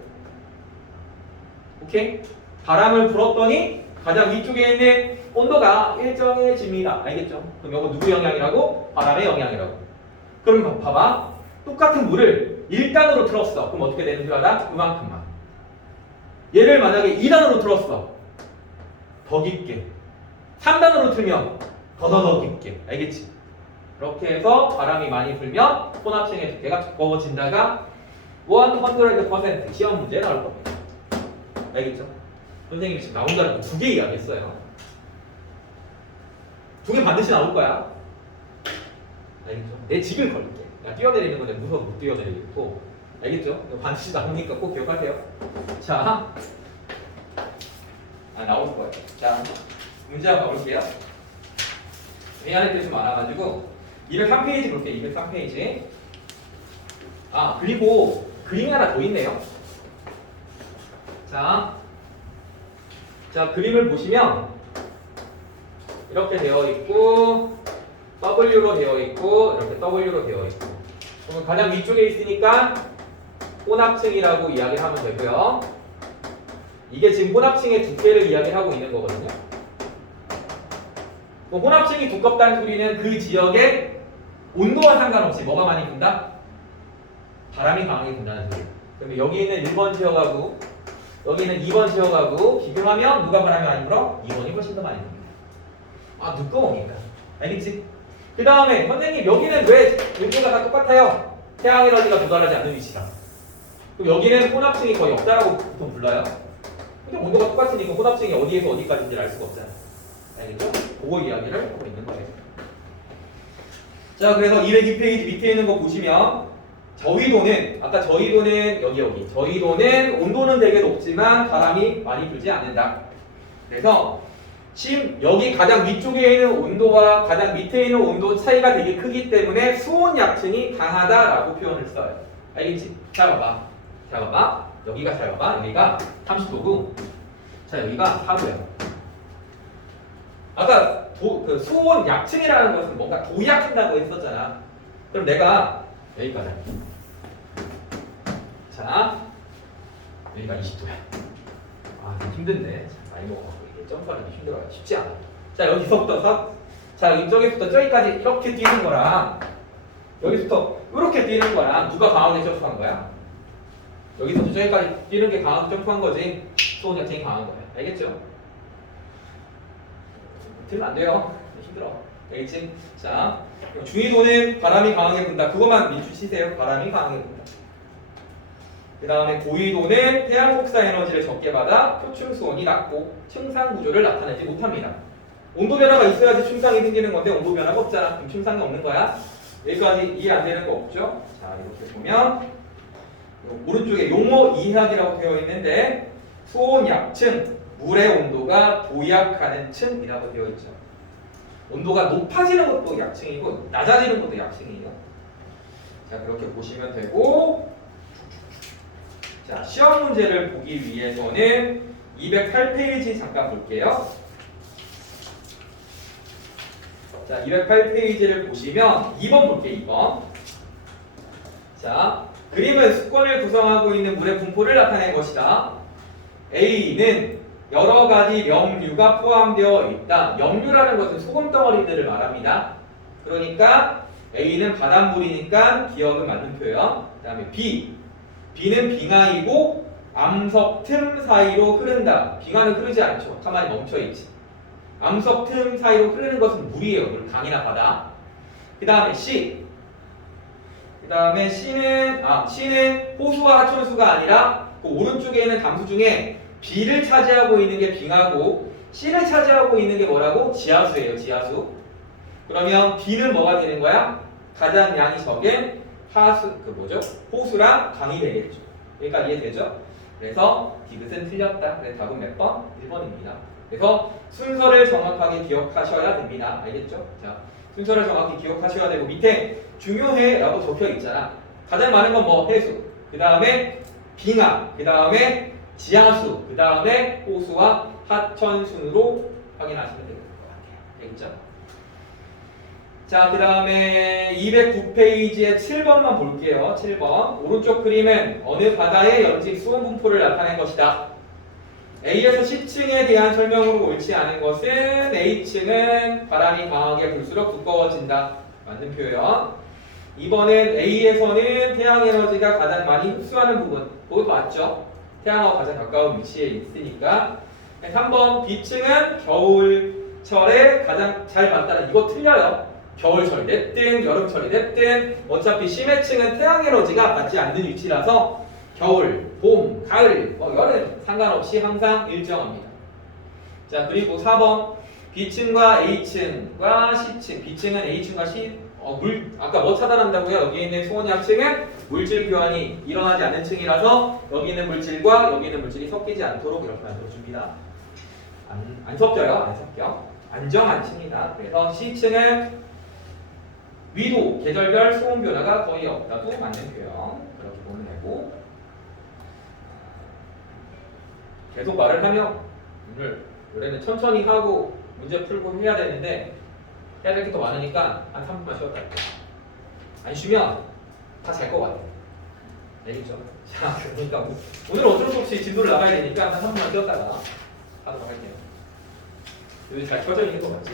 오케이? 바람을 불었더니 가장 위쪽에 있는 온도가 일정해집니다. 알겠죠? 그럼 이거 누구 영향이라고? 바람의 영향이라고. 그럼 봐봐. 똑같은 물을 1단으로 틀었어. 그럼 어떻게 되는 줄 알아? 그만큼만. 얘를 만약에 2단으로 틀었어. 더 깊게. 3단으로 틀면 더 깊게. 알겠지? 이렇게 해서 바람이 많이 불면 혼합층의 두께가 두꺼워진다가 100% 시험 문제에 나올 겁니다. 알겠죠? 선생님이 지금 나온다는 거 2개 이야기했어요. 2개 반드시 나올 거야. 알겠죠? 내 직을 걸게. 야, 뛰어내리는 건데 무서워서 못 뛰어내리고. 알겠죠? 이거 반드시 나오니까 꼭 기억하세요. 자, 나올 거예요. 자, 문제 한번 가볼게요. 미안할 때 좀 많아가지고 203페이지 볼게요. 203페이지. 아, 그리고 그림이 하나 더 있네요. 자, 그림을 보시면 이렇게 되어 있고 W로 되어 있고 이렇게 W로 되어 있고 그러면 가장 위쪽에 있으니까 혼합층이라고 이야기하면 되고요. 이게 지금 혼합층의 두께를 이야기하고 있는 거거든요. 혼합층이 두껍다는 소리는 그 지역의 온도와 상관없이 뭐가 많이 분다? 바람이 강하게 분다는 소리예요. 그러면 여기 있는 1번 지역하고 여기는 2번 지역하고 비교하면 누가 바람이 많이 불어? 2번이 훨씬 더 많이 붑니다. 아, 두꺼우니까. 알겠지? 그 다음에 선생님 여기는 왜 온도가 다 똑같아요? 태양 에너지가 도달하지 않는 위치라. 그럼 여기는 혼합층이 거의 없다라고 보통 불러요. 근데 온도가 똑같으니까 혼합층이 어디에서 어디까지인지 알 수가 없잖아요. 알겠죠? 그거 이야기를 하고 있는 거예요. 자, 그래서 202페이지 밑에 있는 거 보시면 저위도는 아까 저위도는 여기 저위도는 온도는 되게 높지만 바람이 많이 불지 않는다. 그래서 지금 여기 가장 위쪽에 있는 온도와 가장 밑에 있는 온도 차이가 되게 크기 때문에 수온 약층이 강하다라고 표현을 써요. 알겠지? 자, 봐봐. 여기가 잘 봐봐. 여기가 30도고 자, 여기가 4도야. 아까 그 수온 약층이라는 것은 뭔가 도약한다고 했었잖아. 그럼 내가 여기까지 할게. 자, 여기가 20도야. 아, 좀 힘든데. 많이 먹어갖고 이게 점프하는 게 힘들어요. 쉽지 않아. 자, 여기서부터 자, 이쪽에서부터 저기까지 이렇게 뛰는 거랑 여기서부터 이렇게 뛰는 거랑 누가 강하게 점프한 거야? 여기서부터 저기까지 뛰는 게 강하게 점프한 거지. 수온 약층이 강한 거야. 알겠죠? 들으면 안 돼요. 힘들어. 알겠지? 자, 중위도는 바람이 강하게 분다. 그것만 민주치세요. 바람이 강하게 분다. 그 다음에 고위도는 태양 복사 에너지를 적게 받아 표층 수온이 낮고 층상 구조를 나타내지 못합니다. 온도 변화가 있어야지 층상이 생기는 건데 온도 변화가 없잖아. 그럼 층상이 없는 거야. 여기까지 이해 안 되는 거 없죠? 자, 이렇게 보면 오른쪽에 용어 이하기라고 되어 있는데 수온 약층, 물의 온도가 도약하는 층이라고 되어 있죠. 온도가 높아지는 것도 약층이고 낮아지는 것도 약층이에요. 자, 그렇게 보시면 되고 자, 시험 문제를 보기 위해서는 208페이지 잠깐 볼게요. 자, 208페이지를 보시면 2번 볼게요. 2번. 자, 그림은 수권을 구성하고 있는 물의 분포를 나타낸 것이다. A는 여러 가지 염류가 포함되어 있다. 염류라는 것은 소금 덩어리들을 말합니다. 그러니까 A는 바닷물이니까 기억은 맞는 표현. 그 다음에 B. B는 빙하이고 암석 틈 사이로 흐른다. 빙하는 흐르지 않죠. 가만히 멈춰있지. 암석 틈 사이로 흐르는 것은 물이에요. 물, 강이나 바다. 그 다음에 C. 그 다음에 C는 호수와 하천수가 아니라 그 오른쪽에 있는 담수 중에 B를 차지하고 있는 게 빙하고 C를 차지하고 있는 게 뭐라고? 지하수예요. 지하수. 그러면 B는 뭐가 되는 거야? 가장 양이 적은 호수랑 강이 되겠죠. 여기까지 이해되죠? 그래서 디귿은 틀렸다. 그래서 답은 몇 번? 1번입니다. 그래서 순서를 정확하게 기억하셔야 됩니다. 알겠죠? 자, 순서를 정확히 기억하셔야 되고 밑에 중요해라고 적혀 있잖아. 가장 많은 건 뭐? 해수. 그 다음에 빙하. 그 다음에 지하수. 그 다음에 호수와 하천 순으로 확인하시면 될 것 같아요. 알겠죠? 자, 그 다음에 209페이지에 7번만 볼게요. 7번. 오른쪽 그림은 어느 바다의 연직 수온 분포를 나타낸 것이다. A에서 C층에 대한 설명으로 옳지 않은 것은 A층은 바람이 강하게 불수록 두꺼워진다. 맞는 표현. 2번은 A에서는 태양 에너지가 가장 많이 흡수하는 부분. 그것도 맞죠? 태양하고 가장 가까운 위치에 있으니까. 3번 B층은 겨울철에 가장 잘 맞다는 이거 틀려요. 겨울철이 됐든 여름철이 됐든 어차피 심해층은 태양 에너지가 받지 않는 위치라서 겨울, 봄, 가을, 여름 상관없이 항상 일정합니다. 자, 그리고 4번 B층과 A층과 C층. B층은 A층과 아까 뭐 차단한다고요? 여기 있는 수온양층은 물질 교환이 일어나지 않는 층이라서 여기 있는 물질과 여기 있는 물질이 섞이지 않도록 이렇게 만들어줍니다. 안 섞여요. 안 섞여. 안정한 층이다. 그래서 C층은 위도, 계절별 수온 변화가 거의 없다도 맞는 표현. 그렇게 보면 되고. 계속 말을 하면 오늘 원래는 천천히 하고 문제 풀고 해야 되는데 해야 될 게 더 많으니까 한 3분만 쉬었다 할게요. 안 쉬면 다 잘 것 같아요. 알겠죠? 자, 그러니까 오늘 어쩔 수 없이 진도를 나가야 되니까 한 3분만 쉬었다가 하도록 할게요. 여기 잘 켜져 있는 거 맞지?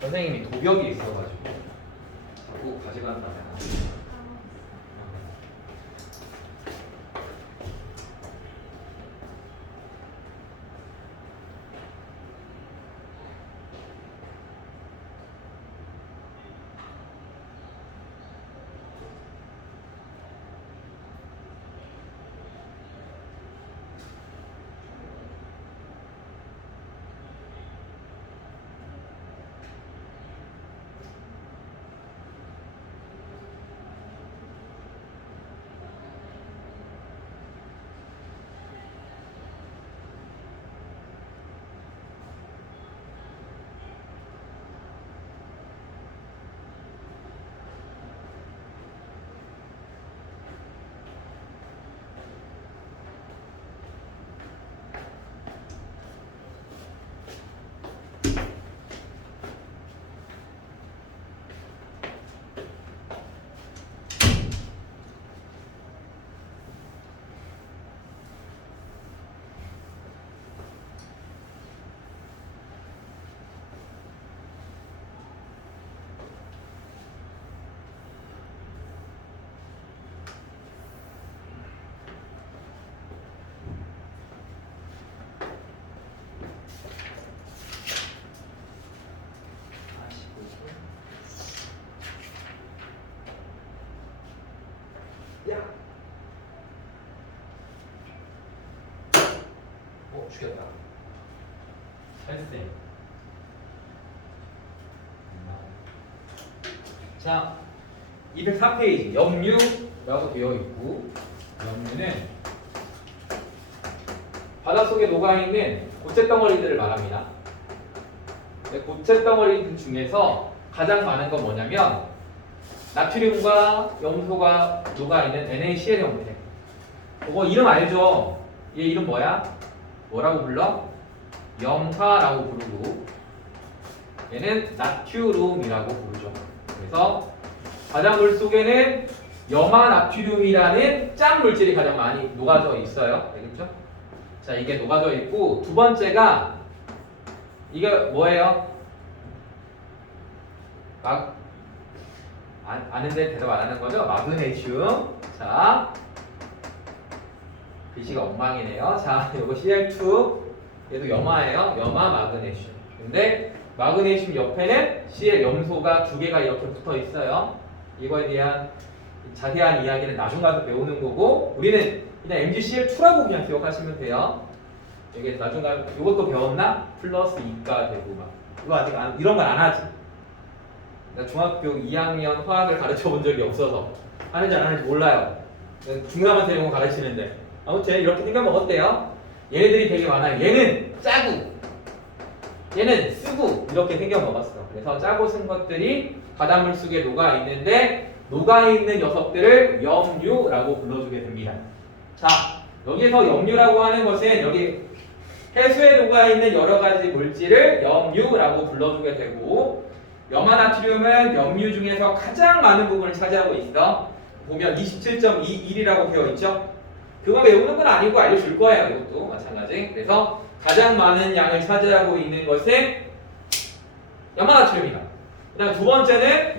선생님이 도벽이 있어가지고 자꾸 가져간다. 죽였다. 살생. 자, 204페이지 염류라고 되어 있고, 염류는 바닷속에 녹아있는 고체 덩어리들을 말합니다. 고체 덩어리들 중에서 가장 많은 건 뭐냐면 나트륨과 염소가 녹아있는 NaCl 형태. 그거 이름 알죠? 얘 이름 뭐야? 뭐라고 불러? 염화라고 부르고, 얘는 나트륨이라고 부르죠. 그래서 바닷물 속에는 염화 나트륨이라는 짠 물질이 가장 많이 녹아져 있어요. 알겠죠? 자, 이게 녹아져 있고, 두 번째가 이게 뭐예요? 아는데 대답 안 하는 거죠? 마그네슘. 자, 글씨가 엉망이네요. 자, 이거 Cl2, 얘도 염화예요. 염화 마그네슘. 근데 마그네슘 옆에는 Cl 염소가 두 개가 이렇게 붙어 있어요. 이거에 대한 자세한 이야기는 나중 가서 배우는 거고, 우리는 그냥 MgCl2라고 그냥 기억하시면 돼요. 여기 나중 가서 이것도 배웠나? 플러스 2가 되고 막. 이거 아직 이런 걸 안 하지. 나 중학교 2학년 화학을 가르쳐 본 적이 없어서 하는지 안 하는지 몰라요. 중요한한테 이런 거 가르치는데. 아무튼 이렇게 생각하면 어때요? 얘네들이 되게 많아요. 얘는 짜고, 얘는 쓰고, 이렇게 생겨 먹었어. 그래서 짜고 쓴 것들이 바닷물 속에 녹아 있는데, 녹아 있는 녀석들을 염류라고 불러주게 됩니다. 자, 여기서 염류라고 하는 것은 여기 해수에 녹아 있는 여러 가지 물질을 염류라고 불러주게 되고, 염화나트륨은 염류 중에서 가장 많은 부분을 차지하고 있어. 보면 27.21이라고 되어 있죠. 그거 외우는 건 아니고 알려줄 거예요. 이것도 마찬가지. 그래서 가장 많은 양을 차지하고 있는 것은 염화나트륨이다. 그다음 두 번째는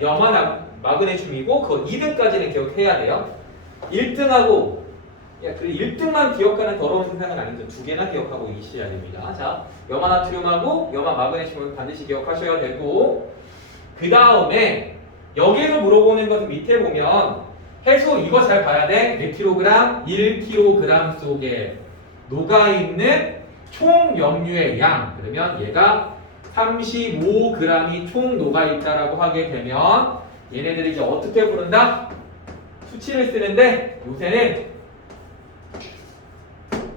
마그네슘이고, 그 2등까지는 기억해야 돼요. 1등하고, 그리고 1등만 기억하는 더러운 세상은 아니죠. 두 개나 기억하고 있어야 됩니다. 자, 염화나트륨하고 마그네슘은 반드시 기억하셔야 되고, 그 다음에 여기에서 물어보는 것은 밑에 보면 해수 이거 잘 봐야 돼. 몇 킬로그램? 1kg 속에 녹아있는 총 염류의 양. 그러면 얘가 35g이 총 녹아있다라고 하게 되면 얘네들이 이제 어떻게 부른다? 수치를 쓰는데 요새는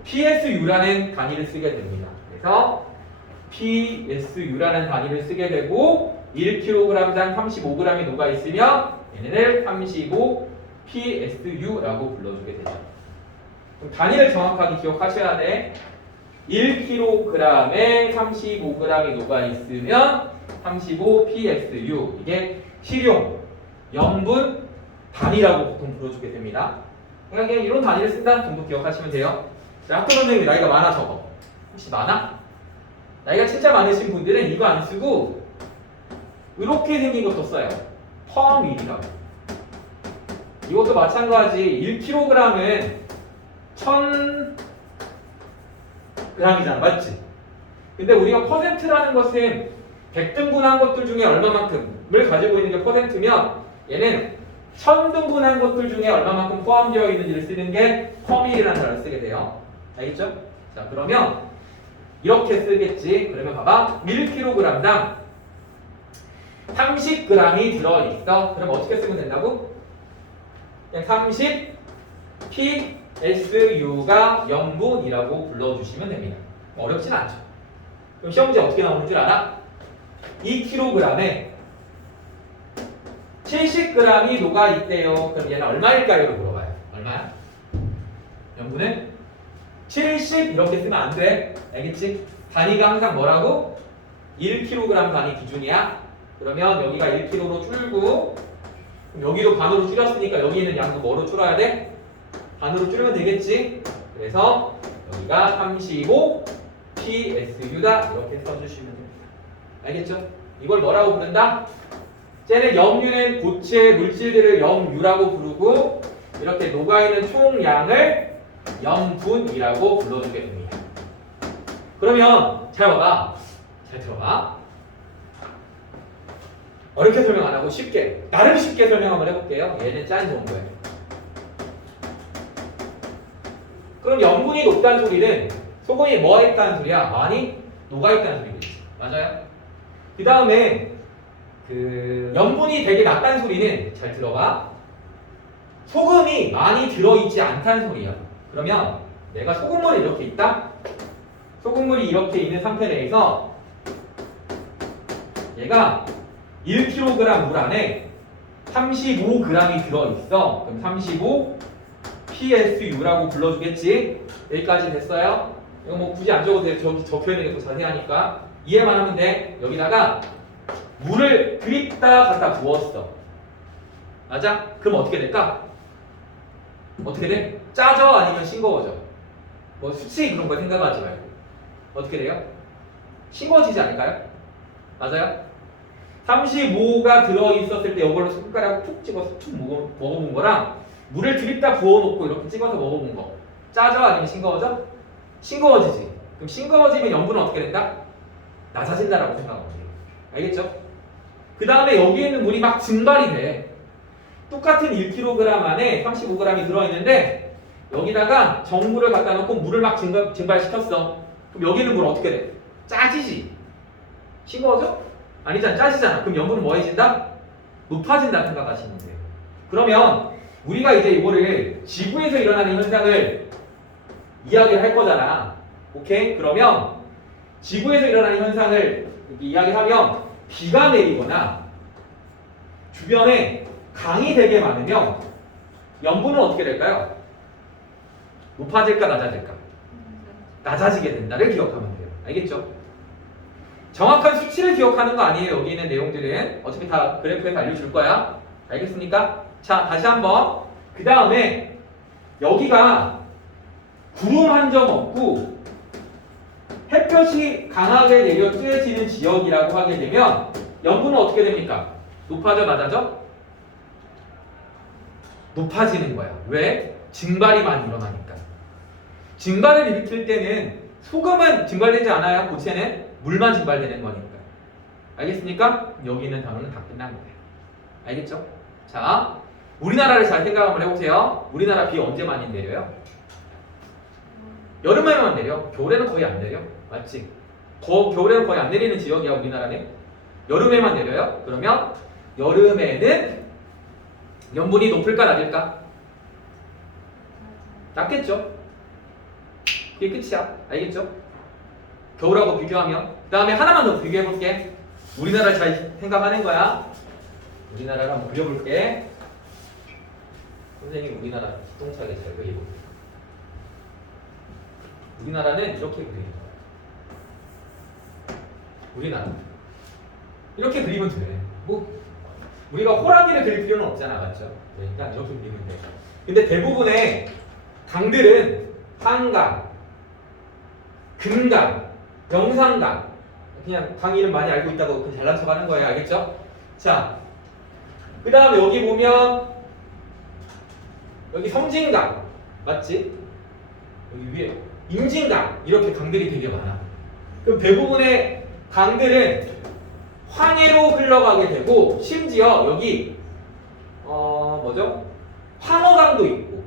PSU라는 단위를 쓰게 됩니다. 그래서 PSU라는 단위를 쓰게 되고 1kg당 35g이 녹아있으면 얘네를 35 PSU라고 불러주게 되죠. 그럼 단위를 정확하게 기억하셔야 돼. 1kg에 35g이 녹아있으면 35 PSU. 이게 실용, 염분, 단위라고 보통 불러주게 됩니다. 그러니까 그냥 이런 단위를 쓴다 정도 기억하시면 돼요. 자, 학교 선생님이 나이가 많아 적어. 혹시 많아? 나이가 진짜 많으신 분들은 이거 안 쓰고 이렇게 생긴 것도 써요. 퍼밀이라고. 이것도 마찬가지. 1kg은 1000g이잖아, 맞지? 근데 우리가 퍼센트라는 것은 100등분한 것들 중에 얼마만큼을 가지고 있는 게 퍼센트면, 얘는 1000등분한 것들 중에 얼마만큼 포함되어 있는지를 쓰는 게 퍼밀이라는 단어를 쓰게 돼요. 알겠죠? 자, 그러면 이렇게 쓰겠지. 그러면 봐봐. 1kg당 30g이 들어있어. 그럼 어떻게 쓰면 된다고? 그냥 30 PSU가 염분이라고 불러주시면 됩니다. 어렵진 않죠. 그럼 시험 문제 어떻게 나오는 줄 알아? 2kg에 70g이 녹아있대요. 그럼 얘는 얼마일까요?로 물어봐요. 얼마야? 염분은 70 이렇게 쓰면 안 돼. 알겠지? 단위가 항상 뭐라고? 1kg 단위 기준이야. 그러면 여기가 1kg로 줄고, 여기도 반으로 줄였으니까 여기 있는 양도 뭐로 줄여야 돼? 반으로 줄이면 되겠지? 그래서 여기가 35 PSU다. 이렇게 써주시면 됩니다. 알겠죠? 이걸 뭐라고 부른다? 쟤는 염류는 고체 물질들을 염유라고 부르고, 이렇게 녹아있는 총량을 염분이라고 불러주게 됩니다. 그러면 잘 봐봐. 잘 들어봐. 어렵게 설명 안 하고 쉽게, 나름 쉽게 설명 한번 해볼게요. 얘는 짠 정도예요. 그럼 염분이 높다는 소리는 소금이 뭐 있다는 소리야? 많이 녹아있다는 소리겠지. 맞아요? 그 다음에 그 염분이 되게 낮다는 소리는 잘 들어봐. 소금이 많이 들어있지 않다는 소리야. 그러면 내가 소금물이 이렇게 있다. 소금물이 이렇게 있는 상태 내에서 얘가 1kg 물 안에 35g이 들어있어. 그럼 35 PSU라고 불러주겠지. 여기까지 됐어요? 이거 뭐 굳이 안 적어도 돼. 저기 적혀있는 게 더 자세하니까 이해만 하면 돼. 여기다가 물을 그립다 갖다 부었어. 맞아? 그럼 어떻게 될까? 어떻게 돼? 짜져? 아니면 싱거워져? 뭐 수치 그런 거 생각하지 말고 어떻게 돼요? 싱거워지지 않을까요? 맞아요? 35가 들어있었을 때 이걸로 손가락 툭 찍어서 툭 먹어본 거랑 물을 드립다 부어놓고 이렇게 찍어서 먹어본 거 짜져? 아니면 싱거워져? 싱거워지지. 그럼 싱거워지면 염분은 어떻게 된다? 낮아진다라고 생각하면 돼요. 알겠죠? 그 다음에 여기에 있는 물이 막 증발이 돼. 똑같은 1kg 안에 35g이 들어있는데 여기다가 정물을 갖다 놓고 물을 막 증발시켰어. 그럼 여기 있는 물 어떻게 돼? 짜지지? 싱거워져? 아니잖아. 짜지잖아. 그럼 염분은 뭐 해진다? 높아진다 생각하시면 돼요. 그러면 우리가 이제 이거를 지구에서 일어나는 현상을 이야기를 할 거잖아. 오케이? 그러면 지구에서 일어나는 현상을 이렇게 이야기하면 비가 내리거나 주변에 강이 되게 많으면 염분은 어떻게 될까요? 높아질까 낮아질까? 낮아지게 된다를 기억하면 돼요. 알겠죠? 정확한 수치를 기억하는 거 아니에요. 여기 있는 내용들은 어차피 다 그래프에서 알려줄 거야. 알겠습니까? 자, 다시 한번. 그 다음에 여기가 구름 한 점 없고 햇볕이 강하게 내려 쬐지는 지역이라고 하게 되면 염분은 어떻게 됩니까? 높아져 낮아져? 높아지는 거야. 왜? 증발이 많이 일어나니까. 증발을 일으킬 때는 소금은 증발되지 않아요. 고체는 물만 증발되는 거니까. 알겠습니까? 여기 있는 단어는 다 끝난 거예요. 알겠죠? 자, 우리나라를 잘 생각 한번 해보세요. 우리나라 비 언제 많이 내려요? 여름에만 내려. 겨울에는 거의 안 내려. 맞지? 겨울에는 거의 안 내리는 지역이야 우리나라는. 여름에만 내려요. 그러면 여름에는 염분이 높을까 낮을까? 낮겠죠? 그게 끝이야. 알겠죠? 겨울하고 비교하면. 그 다음에 하나만 더 비교해볼게. 우리나라를 잘 생각하는 거야. 우리나라를 한번 그려볼게. 선생님 우리나라 기동차게 잘 그려볼게. 우리나라는 이렇게 그리는 거야. 우리나라 이렇게 그리면 돼. 뭐 우리가 호랑이를 그릴 필요는 없잖아, 맞죠? 그러니까 이렇게 그리면 돼. 근데 대부분의 강들은 한강, 금강, 영산강, 그냥 강 이름 많이 알고 있다고 그 잘난 척하는 거예요, 알겠죠? 자, 그 다음에 여기 보면 여기 섬진강, 맞지? 여기 위에 임진강 이렇게 강들이 되게 많아. 그럼 대부분의 강들은 황해로 흘러가게 되고 심지어 여기 뭐죠? 황허강도 있고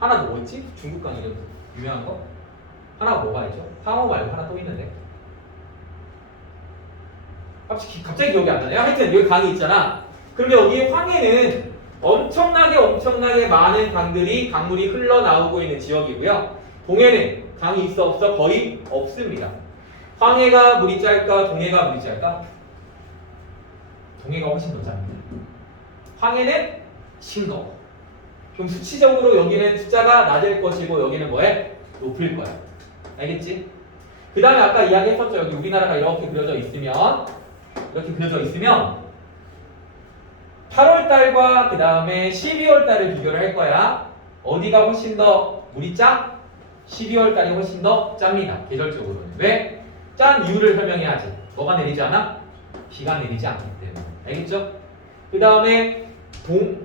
하나 더 뭐 있지? 중국강 이름 유명한 거? 하나가 뭐가 있죠? 황허 말고 하나 또 있는데 갑자기 기억이 안 나네요. 하여튼 여기 강이 있잖아. 그런데 여기 황해는 엄청나게 많은 강물이 흘러나오고 있는 지역이고요. 동해는 강이 있어 없어? 거의 없습니다. 황해가 물이 짤까? 동해가 물이 짤까? 동해가 훨씬 더 짭니다. 황해는 싱거워. 그럼 수치적으로 여기는 숫자가 낮을 것이고 여기는 뭐해? 높을 거야. 알겠지? 그 다음에 아까 이야기했었죠. 여기 우리나라가 이렇게 그려져 있으면 8월달과 그 다음에 12월달을 비교를 할 거야. 어디가 훨씬 더 물이 짜? 12월달이 훨씬 더 짭니다. 계절적으로는. 왜? 짠 이유를 설명해야지. 뭐가 내리지 않아? 비가 내리지 않기 때문에. 알겠죠? 그 다음에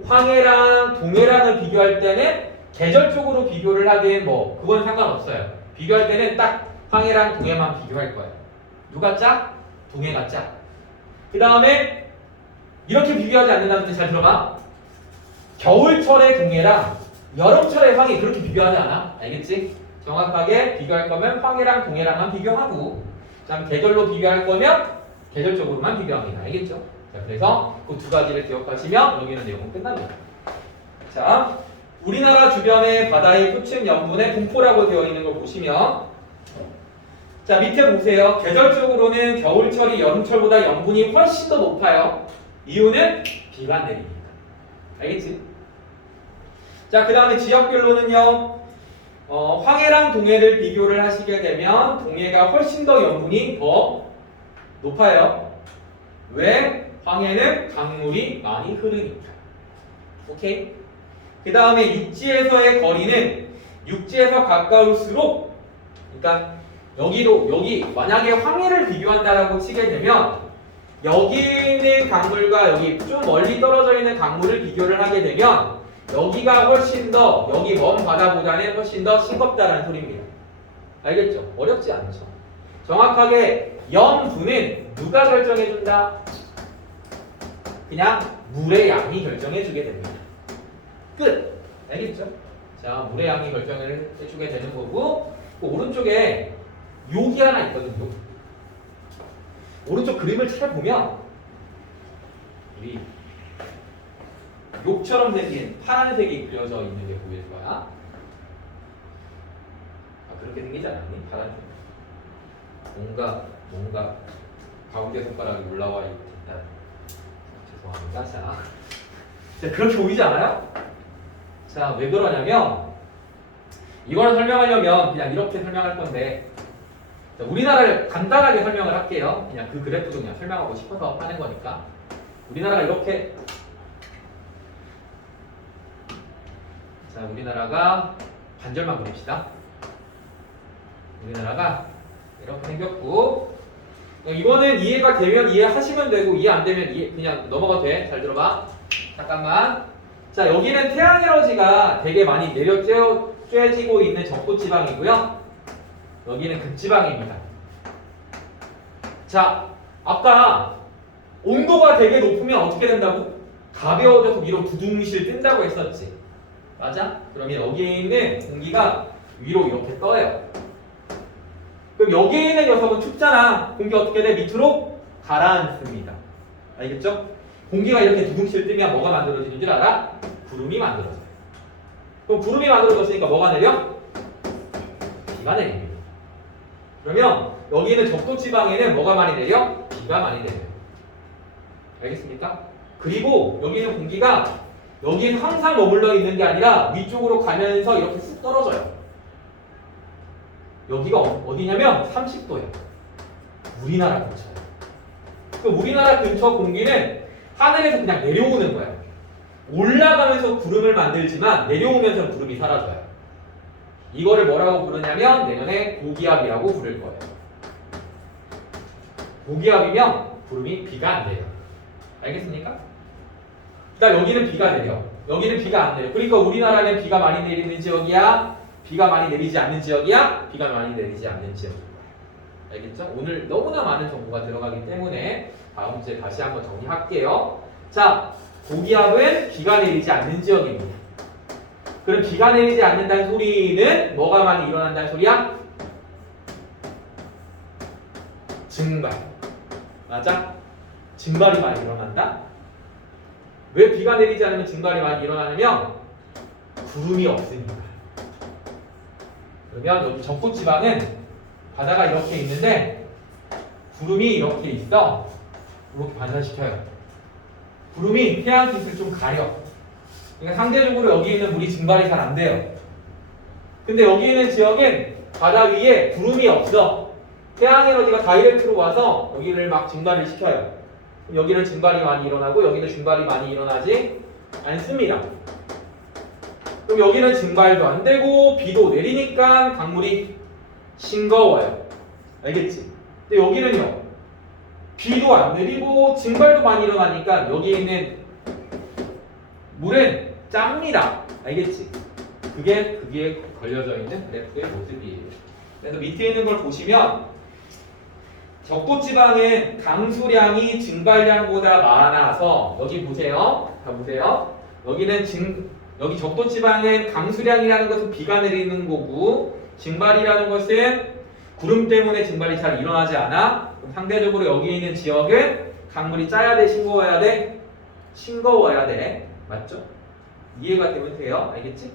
황해랑 동해랑을 비교할 때는 계절적으로 비교를 하기엔 뭐 그건 상관없어요. 비교할 때는 딱 황해랑 동해만 비교할 거예요. 누가 짜? 동해가 짜. 그 다음에 이렇게 비교하지 않는다는데 잘 들어봐. 겨울철의 동해랑 여름철의 황해 그렇게 비교하지 않아. 알겠지? 정확하게 비교할 거면 황해랑 동해랑만 비교하고 그 다음 계절로 비교할 거면 계절적으로만 비교합니다. 알겠죠? 자, 그래서 그 두 가지를 기억하시면 여기는 내용은 끝납니다. 자, 우리나라 주변의 바다의 표층 염분의 분포라고 되어 있는 걸 보시면, 자, 밑에 보세요. 계절적으로는 겨울철이 여름철보다 염분이 훨씬 더 높아요. 이유는 비가 내리니까. 알겠지? 자, 그 다음에 지역별로는요, 황해랑 동해를 비교를 하시게 되면 동해가 훨씬 더 염분이 더 높아요. 왜? 황해는 강물이 많이 흐르니까. 오케이? 그 다음에 육지에서의 거리는 육지에서 가까울수록, 그러니까 여기 만약에 황해를 비교한다라고 치게 되면 여기 있는 강물과 여기 좀 멀리 떨어져 있는 강물을 비교를 하게 되면 여기가 훨씬 더 여기 먼 바다보다는 훨씬 더 싱겁다라는 소리입니다. 알겠죠? 어렵지 않죠? 정확하게 염분은 누가 결정해준다? 그냥 물의 양이 결정해주게 됩니다. 끝! 알겠죠? 자, 물의 양이 결정을 해주게 되는 거고, 그 오른쪽에 욕이 하나 있거든요. 오른쪽 그림을 잘 보면 우리 욕처럼 생긴 파란색이 그려져 있는 게 보일 거야. 아, 그렇게 생기지 않았니? 파란색. 뭔가 가운데 손가락이 올라와 있다. 죄송합니다. 자, 그렇게 보이지 않아요? 자, 왜 그러냐면 이걸 설명하려면 그냥 이렇게 설명할 건데, 자, 우리나라를 간단하게 설명을 할게요. 그냥 그 그래프도 그냥 설명하고 싶어서 하는 거니까. 우리나라가 이렇게, 자, 우리나라가 반절만 그립시다. 우리나라가 이렇게 생겼고, 이거는 이해가 되면 이해하시면 되고 이해 안 되면 그냥 넘어가도 돼. 잘 들어봐. 잠깐만. 자, 여기는 태양 에너지가 되게 많이 내려 쬐지고 있는 적도지방이고요. 여기는 극지방입니다. 자, 아까 온도가 되게 높으면 어떻게 된다고? 가벼워져서 위로 두둥실 뜬다고 했었지. 맞아? 그러면 여기에 있는 공기가 위로 이렇게 떠요. 그럼 여기에 있는 녀석은 춥잖아. 공기 어떻게 돼? 밑으로 가라앉습니다. 알겠죠? 공기가 이렇게 두둥실 뜨면 뭐가 만들어지는 줄 알아? 구름이 만들어져요. 그럼 구름이 만들어졌으니까 뭐가 내려? 비가 내립니다. 그러면 여기 있는 적도지방에는 뭐가 많이 내려? 비가 많이 내려요. 알겠습니까? 그리고 여기 있는 공기가 여기에 항상 머물러 있는 게 아니라 위쪽으로 가면서 이렇게 쑥 떨어져요. 여기가 어디냐면 30도예요. 우리나라 근처에. 그 우리나라 근처 공기는 하늘에서 그냥 내려오는 거예요. 올라가면서 구름을 만들지만 내려오면서 구름이 사라져요. 이거를 뭐라고 부르냐면 내년에 고기압이라고 부를 거예요. 고기압이면 구름이 비가 안 내려. 알겠습니까? 그러니까 여기는 비가 내려. 여기는 비가 안 내려. 그러니까 우리나라는 비가 많이 내리는 지역이야? 비가 많이 내리지 않는 지역이야? 비가 많이 내리지 않는 지역이야. 알겠죠? 오늘 너무나 많은 정보가 들어가기 때문에 다음 주에 다시 한번 정리할게요. 자, 고기압은 비가 내리지 않는 지역입니다. 그럼 비가 내리지 않는다는 소리는 뭐가 많이 일어난다는 소리야? 증발. 맞아? 증발이 많이 일어난다? 왜 비가 내리지 않으면 증발이 많이 일어나냐면 구름이 없으니까. 그러면 여기 적도지방은 바다가 이렇게 있는데 구름이 이렇게 있어. 이렇게 반사시켜요. 구름이 태양빛을 좀 가려. 그러니까 상대적으로 여기 있는 물이 증발이 잘 안 돼요. 근데 여기 있는 지역은 바다 위에 구름이 없어. 태양 에너지가 다이렉트로 와서 여기를 막 증발을 시켜요. 여기는 증발이 많이 일어나고 여기는 증발이 많이 일어나지 않습니다. 그럼 여기는 증발도 안 되고 비도 내리니까 강물이 싱거워요. 알겠지? 근데 여기는요. 비도 안 내리고 증발도 많이 일어나니까 여기 있는 물은 짭니다. 알겠지? 그게 걸려져 있는 그래프의 모습이에요. 그래서 밑에 있는 걸 보시면 적도지방은 강수량이 증발량보다 많아서 여기 보세요. 자 보세요. 여기 적도지방은 강수량이라는 것은 비가 내리는 거고 증발이라는 것은 구름 때문에 증발이 잘 일어나지 않아. 상대적으로 여기 있는 지역은 강물이 짜야 돼, 싱거워야 돼? 싱거워야 돼. 맞죠? 이해가 되면 돼요. 알겠지?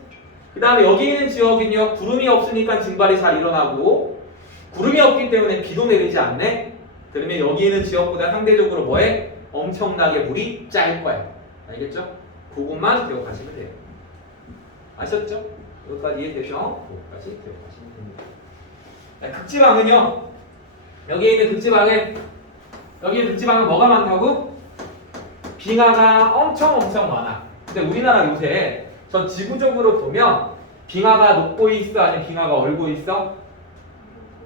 그 다음에 여기 있는 지역은요, 구름이 없으니까 증발이 잘 일어나고, 구름이 없기 때문에 비도 내리지 않네? 그러면 여기 있는 지역보다 상대적으로 뭐해? 엄청나게 물이 짤 거야. 알겠죠? 그것만 기억하시면 돼요. 아셨죠? 여기까지 이해되죠? 그것까지 기억하시면 됩니다. 자, 극지방은요, 여기에 있는 극지방은 뭐가 많다고? 빙하가 엄청 많아. 근데 우리나라 요새 전 지구적으로 보면 빙하가 녹고 있어? 아니면 빙하가 얼고 있어?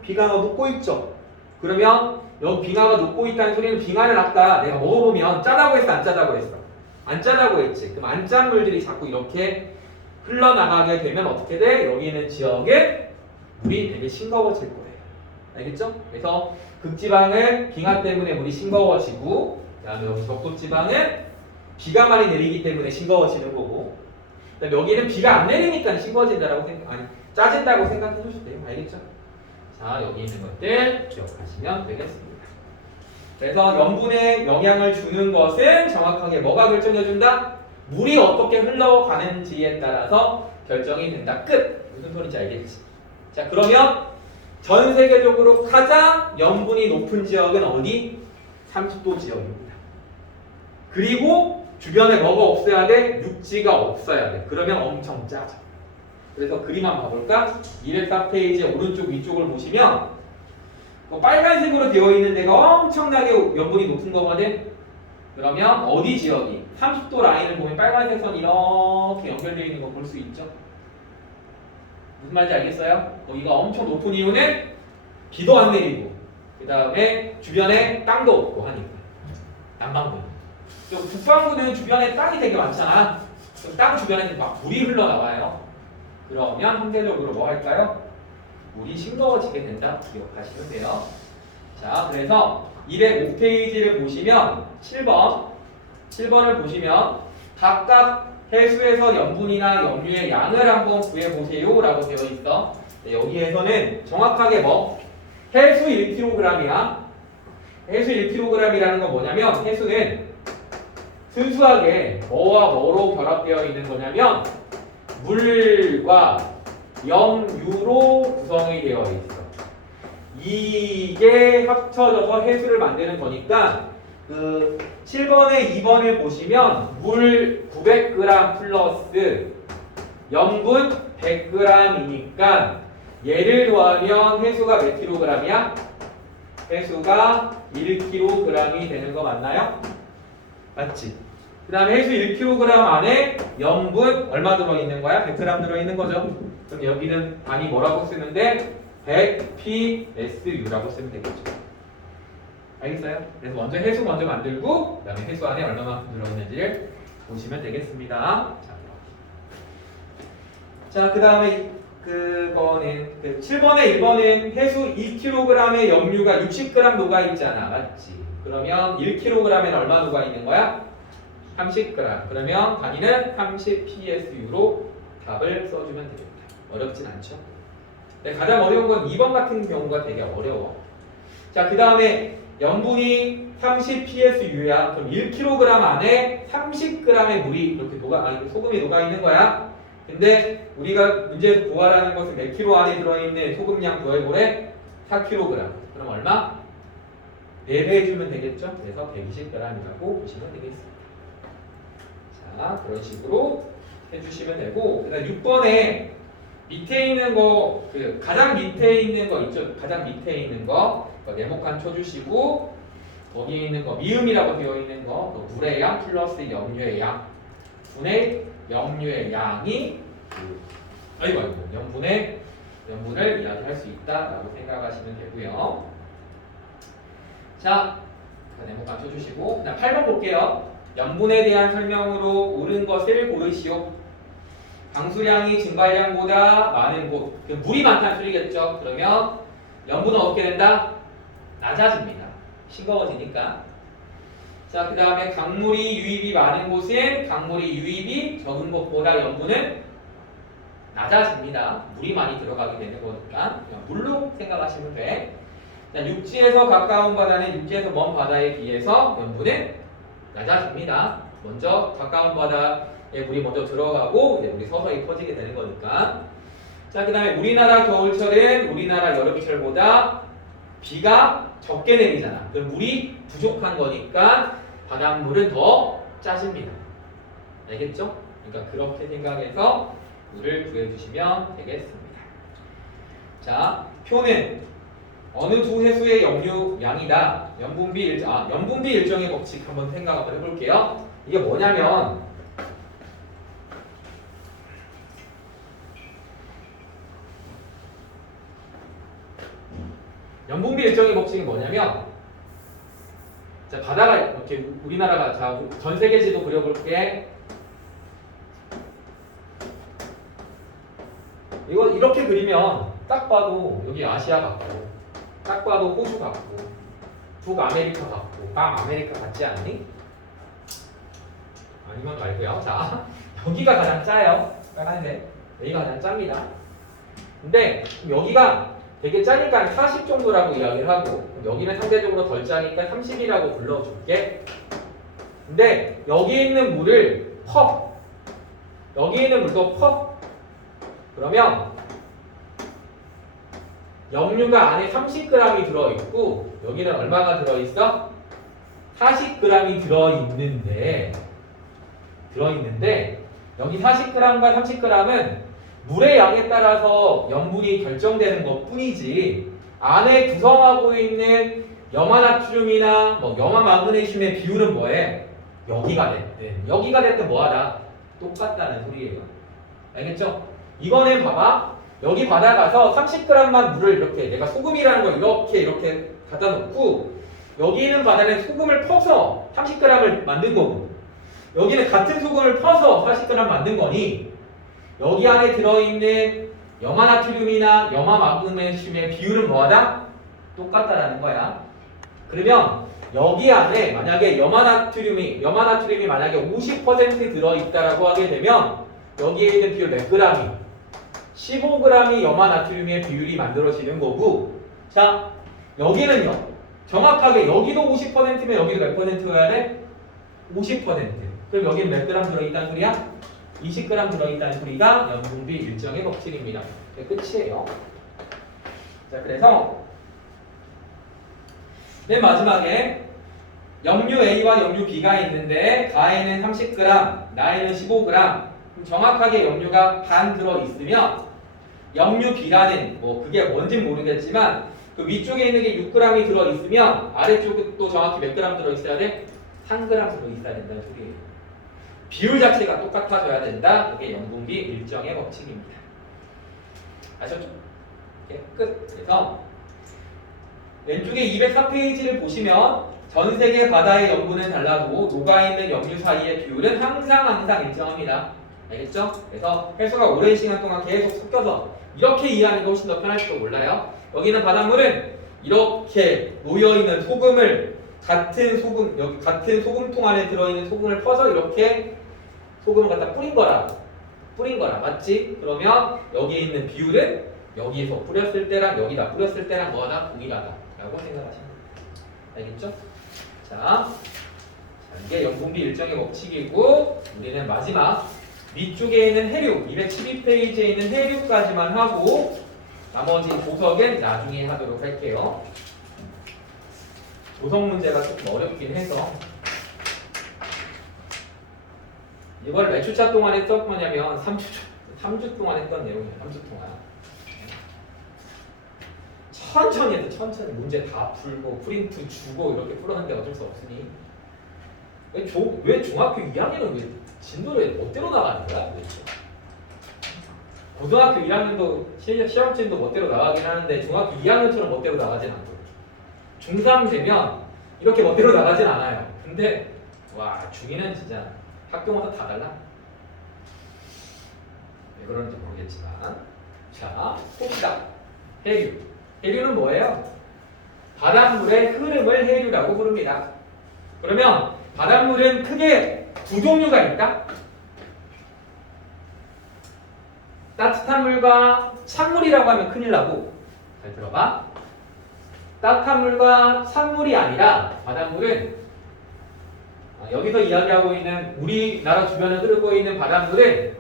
빙하가 녹고 있죠. 그러면 여기 빙하가 녹고 있다는 소리는 빙하를 아까 내가 먹어보면 짜다고 했어? 안 짜다고 했어? 안 짜다고 했지. 그럼 안 짠 물들이 자꾸 이렇게 흘러나가게 되면 어떻게 돼? 여기 있는 지역에 물이 되게 싱거워질 거예요. 알겠죠? 그래서 극지방은 빙하 때문에 물이 싱거워지고, 그다음에 여기 적도지방은 비가 많이 내리기 때문에 싱거워지는 거고, 그다음에 여기는 비가 안 내리니까 싱거워진다라고 짜진다고 생각해 주셔도 돼요. 알겠죠? 자, 여기 있는 것들 기억하시면 되겠습니다. 그래서 염분에 영향을 주는 것은 정확하게 뭐가 결정해 준다? 물이 어떻게 흘러가는지에 따라서 결정이 된다. 끝! 무슨 소리인지 알겠지? 자, 그러면 전 세계적으로 가장 염분이 높은 지역은 어디? 30도 지역입니다. 그리고 주변에 뭐가 없어야 돼? 육지가 없어야 돼. 그러면 엄청 짜져. 그래서 그림 한번 봐볼까? 204페이지의 오른쪽 위쪽을 보시면 빨간색으로 되어 있는 데가 엄청나게 염분이 높은 거거든. 그러면 어디 지역이? 30도 라인을 보면 빨간색 선 이렇게 연결되어 있는 거 볼 수 있죠? 무슨 말인지 알겠어요? 거기가 엄청 높은 이유는 비도 안 내리고, 그 다음에 주변에 땅도 없고 하니까. 남반구. 북반구는 주변에 땅이 되게 많잖아. 땅 주변에는 막 물이 흘러나와요. 그러면 상대적으로 뭐 할까요? 물이 싱거워지게 된다. 기억하시면 돼요. 자, 그래서 205페이지를 보시면 7번을 보시면 각각 해수에서 염분이나 염류의 양을 한번 구해보세요 라고 되어 있어. 네, 여기에서는 정확하게 뭐? 해수 1kg이야. 해수 1kg이라는 건 뭐냐면 해수는 순수하게 뭐와 뭐로 결합되어 있는 거냐면 물과 염유로 구성이 되어 있어. 이게 합쳐져서 해수를 만드는 거니까 그 7번에 2번을 보시면 물 900g 플러스 염분 100g이니까 얘를 더하면 해수가 몇 kg이야? 해수가 1kg이 되는 거 맞나요? 맞지? 그 다음에 해수 1kg 안에 염분 얼마 들어있는 거야? 100g 들어있는 거죠. 그럼 여기는 단위 뭐라고 쓰는데 100psu라고 쓰면 되겠죠. 알겠어요? 그래서 먼저 해수 먼저 만들고 그 다음에 해수 안에 얼마만큼 들어있는지를 보시면 되겠습니다. 자, 그 다음에 그거는 7번에 1번은 해수 2kg의 염류가 60g 녹아있잖아. 맞지? 그러면 1kg에는 얼마 녹아있는 거야? 30g. 그러면 단위는 30psu로 답을 써주면 되겠다. 어렵진 않죠? 네, 가장 어려운 건 2번 같은 경우가 되게 어려워. 자, 그 다음에 염분이 30psu야. 그럼 1kg 안에 30g의 물이 이렇게 소금이 녹아있는 거야. 근데 우리가 문제에서 구하라는 것은 몇 킬로 안에 들어있는 소금량 구해보래? 4kg. 그럼 얼마? 4배 해주면 되겠죠? 그래서 120g이라고 보시면 되겠습니다. 자, 그런 식으로 해주시면 되고, 그 다음 6번에 밑에 있는 거, 가장 밑에 있는 거 있죠? 가장 밑에 있는 거, 네모칸 쳐주시고, 거기에 있는 거, 미음이라고 되어 있는 거, 또 물의 양 플러스 염류의 양, 분의 염류의 양이, 염분을 이야기할 수 있다라고 생각하시면 되고요. 자, 네모칸 쳐주시고, 그다음 8번 볼게요. 염분에 대한 설명으로 옳은 것을 고르시오. 방수량이 증발량보다 많은 곳, 물이 많다는 소리겠죠. 그러면 염분은 어떻게 된다? 낮아집니다. 싱거워지니까. 자, 그 다음에 강물이 유입이 많은 곳은 강물이 유입이 적은 곳보다 염분은 낮아집니다. 물이 많이 들어가게 되는 거니까 그냥 물로 생각하시면 돼. 자, 육지에서 가까운 바다는 육지에서 먼 바다에 비해서 염분은 낮아집니다. 먼저 가까운 바다에 물이 먼저 들어가고 이제 물이 서서히 퍼지게 되는 거니까. 자, 그 다음에 우리나라 겨울철은 우리나라 여름철보다 비가 적게 내리잖아. 그럼 물이 부족한 거니까 바닷물은 더 짜집니다. 알겠죠? 그러니까 그렇게 생각해서 물을 구해주시면 되겠습니다. 자, 표는 어느 두 해수의 염류량이다. 염분비 일정의 법칙 한번 생각 한번 해볼게요. 이게 뭐냐면 염분비 일정의 법칙이 뭐냐면 자, 바다가 이렇게 우리나라가 자, 전 세계 지도 그려볼게. 이거 이렇게 그리면 딱 봐도 여기 아시아 같고 딱 봐도 호주 같고 북아메리카 같고 남아메리카 같지 않니? 아니면 말고요. 자, 여기가 가장 짜요. 빨간색. 여기가 가장 짭니다. 근데 여기가 되게 짜니까 40 정도라고 이야기를 하고 여기는 상대적으로 덜 짜니까 30이라고 불러줄게. 근데 여기 있는 물을 퍽 여기 있는 물도 퍽 그러면 염류가 안에 30g이 들어있고 여기는 얼마가 들어있어? 40g이 들어있는데 여기 40g과 30g은 물의 양에 따라서 염분이 결정되는 것 뿐이지 안에 구성하고 있는 염화나트륨이나 뭐 염화마그네슘의 비율은 뭐해? 여기가 됐든 뭐하다? 똑같다는 소리예요. 알겠죠? 이거는 봐봐. 여기 받아가서 30g만 물을 이렇게 내가 소금이라는 걸 이렇게 갖다 놓고 여기 있는 바다는 소금을 퍼서 30g을 만든 거고 여기는 같은 소금을 퍼서 40g 만든 거니 여기 안에 들어있는 염화나트륨이나 염화마그네슘의 비율은 뭐하다? 똑같다라는 거야. 그러면 여기 안에 만약에 염화나트륨이 만약에 50% 들어있다라고 하게 되면 여기에 있는 비율 몇 g이? 15g이 염화나트륨의 비율이 만들어지는 거고 자 여기는요 정확하게 여기도 50%면 여기도 몇 %여야 돼? 50%. 그럼 여기는 몇 g 들어있다는 소리야? 20g 들어있다는 소리가 염분비 일정의 법칙입니다. 끝이에요. 자 그래서 맨 마지막에 염류 A와 염류 B가 있는데 가에는 30g, 나에는 15g. 그럼 정확하게 염류가 반 들어있으면 염류 B라는 뭐 그게 뭔지 모르겠지만 그 위쪽에 있는 게 6g이 들어있으면 아래쪽도 정확히 몇 g 들어있어야 돼? 1g 들어있어야 된다는 소리예요. 비율 자체가 똑같아져야 된다. 이게 염분비 일정의 법칙입니다. 아셨죠? 네, 끝. 그래서 왼쪽에 204페이지를 보시면 전 세계 바다의 염분은 달라도 녹아있는 염류 사이의 비율은 항상 일정합니다. 알겠죠? 그래서 해수가 오랜 시간 동안 계속 섞여서 이렇게 이해하는 게 훨씬 더 편할지도 몰라요. 여기는 바닷물은 이렇게 놓여있는 소금을 같은 소금통 안에 들어있는 소금을 퍼서 이렇게 소금을 갖다 뿌린 거라 맞지? 그러면 여기에 있는 비율은 여기에서 뿌렸을 때랑 여기다 뿌렸을 때랑 뭐하다? 동일하다 라고 생각하시면 됩니다. 알겠죠? 자, 이게 염분비 일정의 법칙이고 우리는 마지막 위쪽에 있는 해류 212페이지에 있는 해류까지만 하고 나머지 조석은 나중에 하도록 할게요. 조석 문제가 조금 어렵긴 해서 이걸 몇 주차 동안 했던 거냐면 3주 동안 했던 내용이에요. 3주 동안 천천히 문제 다 풀고 프린트 주고 이렇게 풀었는데 어쩔 수 없으니 왜 중학교 2학년은 왜 진도를 멋대로 나가는 거야 도대체? 고등학교 1학년도 시험진도 멋대로 나가긴 하는데 중학교 2학년처럼 멋대로 나가진 않고 중3 되면 이렇게 멋대로 나가진 않아요. 근데 와 중2는 진짜 학교마다 다 달라. 왜 그런지 모르겠지만 자 봅시다. 해류는 뭐예요? 바닷물의 흐름을 해류라고 부릅니다. 그러면 바닷물은 크게 두 종류가 있다. 따뜻한 물과 찬물이라고 하면 큰일 나고 잘 들어봐. 따뜻한 물과 찬물이 아니라 바닷물은 여기서 이야기하고 있는 우리나라 주변에 흐르고 있는 바닷물은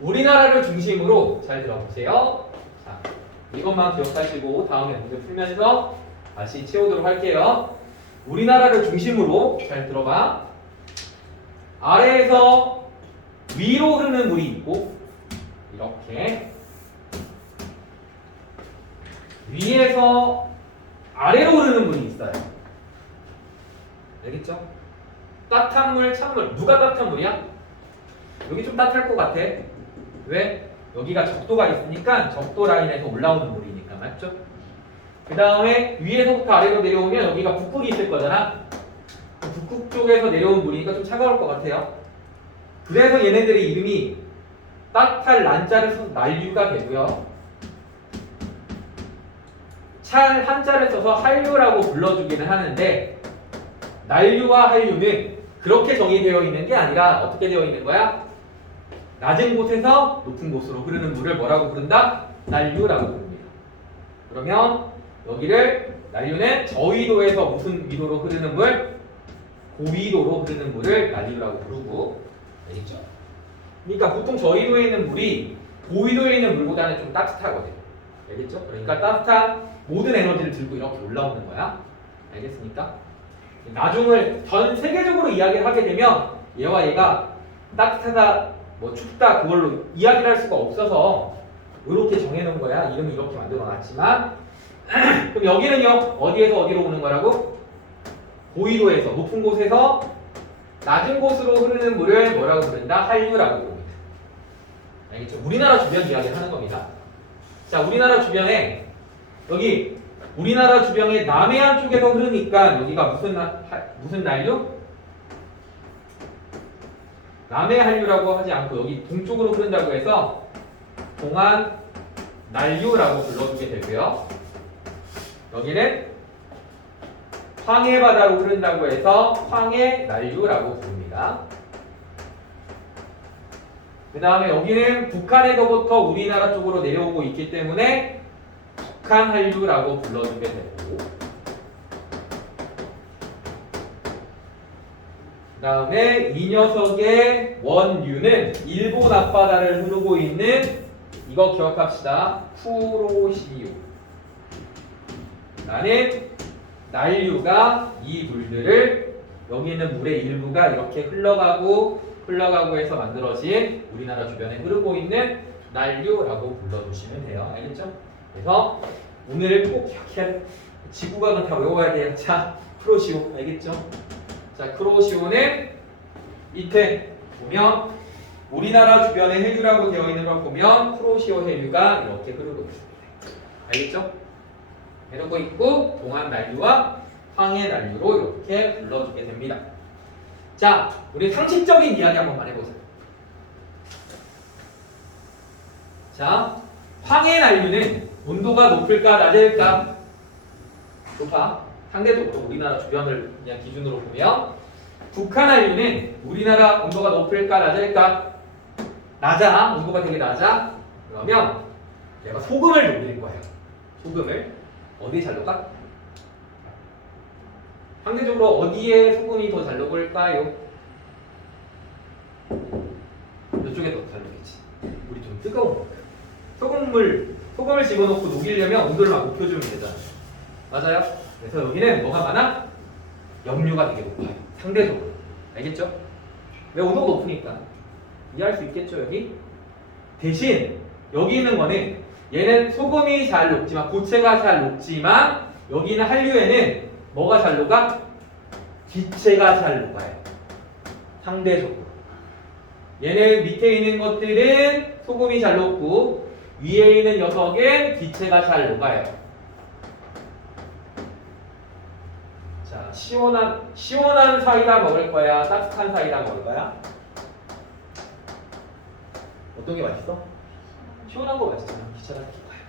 우리나라를 중심으로 잘 들어보세요. 자, 이것만 기억하시고 다음에 문제 풀면서 다시 채우도록 할게요. 우리나라를 중심으로 잘 들어봐. 아래에서 위로 흐르는 물이 있고 이렇게 위에서 아래로 흐르는 물이 있어요. 알겠죠? 따뜻한 물, 찬물. 누가 따뜻한 물이야? 여기 좀 따뜻할 것 같아. 왜? 여기가 적도가 있으니까 적도 라인에서 올라오는 물이니까. 맞죠? 그 다음에 위에서부터 아래로 내려오면 여기가 북극이 있을 거잖아. 북극 쪽에서 내려온 물이니까 좀 차가울 것 같아요. 그래서 얘네들의 이름이 따뜻할 난자를 써서 난류가 되고요. 찰 한자를 써서 한류라고 불러주기는 하는데 난류와 한류는 그렇게 정의되어 있는 게 아니라 어떻게 되어 있는 거야? 낮은 곳에서 높은 곳으로 흐르는 물을 뭐라고 부른다? 난류라고 부릅니다. 그러면 여기를 난류는 저위도에서 무슨 위도로 흐르는 물? 고위도로 흐르는 물을 난류라고 부르고, 알겠죠? 그러니까 보통 저위도에 있는 물이 고위도에 있는 물보다는 좀 따뜻하거든. 알겠죠? 그러니까 따뜻한 모든 에너지를 들고 이렇게 올라오는 거야. 알겠습니까? 나중을 전 세계적으로 이야기를 하게 되면 얘와 얘가 따뜻하다, 뭐 춥다 그걸로 이야기를 할 수가 없어서 이렇게 정해놓은 거야. 이름을 이렇게 만들어놨지만 그럼 여기는요 어디에서 어디로 오는 거라고? 고위도에서 높은 곳에서 낮은 곳으로 흐르는 물을 뭐라고 부른다? 한류라고 부릅니다. 알겠죠? 우리나라 주변 이야기를 하는 겁니다. 자, 우리나라 주변에 여기 우리나라 주변에 남해안 쪽에서 흐르니까 여기가 무슨 난류? 남해 한류라고 하지 않고 여기 동쪽으로 흐른다고 해서 동안 난류라고 불러주게 되고요. 여기는 황해 바다로 흐른다고 해서 황해 난류라고 부릅니다. 그 다음에 여기는 북한에서부터 우리나라 쪽으로 내려오고 있기 때문에 북한 한류라고 불러주게 되고, 그 다음에 이 녀석의 원류는 일본 앞바다를 흐르고 있는 이거 기억합시다. 쿠로시오 라는 난류가 이 물들을 여기 있는 물의 일부가 이렇게 흘러가고 해서 만들어진 우리나라 주변에 흐르고 있는 난류라고 불러주시면 돼요. 알겠죠? 그래서 오늘 꼭 기억해야 돼. 지구과학은 다 외워야 돼요. 자, 쿠로시오. 알겠죠? 자, 쿠로시오는 밑에 보면 우리나라 주변에 해류라고 되어 있는 걸 보면 쿠로시오 해류가 이렇게 흐르고 있습니다. 알겠죠? 흐르고 있고 동안 난류와 황해 난류로 이렇게 불러주게 됩니다. 자, 우리 상식적인 이야기 한번만 해보자. 자, 황해 난류는 온도가 높을까 낮을까? 높아. 상대적으로 우리나라 주변을 그냥 기준으로 보면 북한 한류는 우리나라 온도가 높을까 낮을까? 낮아. 온도가 되게 낮아. 그러면 내가 소금을 녹일 거예요. 소금을 어디에 잘 녹아? 상대적으로 어디에 소금이 더 잘 녹을까요? 이쪽에 더 잘 녹겠지. 우리 좀 뜨거운 거. 소금을 집어넣고 녹이려면 온도를 막 높여주면 되잖아. 맞아요? 그래서 여기는 뭐가 많아? 염류가 되게 높아요. 상대적으로. 알겠죠? 왜 온도가 높으니까. 이해할 수 있겠죠, 여기? 대신 여기 있는 거는 얘는 소금이 잘 녹지만 고체가 잘 녹지만 여기는 한류에는 뭐가 잘 녹아? 기체가 잘 녹아요. 상대적으로. 얘는 밑에 있는 것들은 소금이 잘 녹고 위에 있는 녀석은 기체가 잘 녹아요. 자, 시원한 사이다 먹을 거야? 따뜻한 사이다 먹을 거야? 어떤 게 맛있어? 시원한 거 맛있잖아. 기체가 녹아요.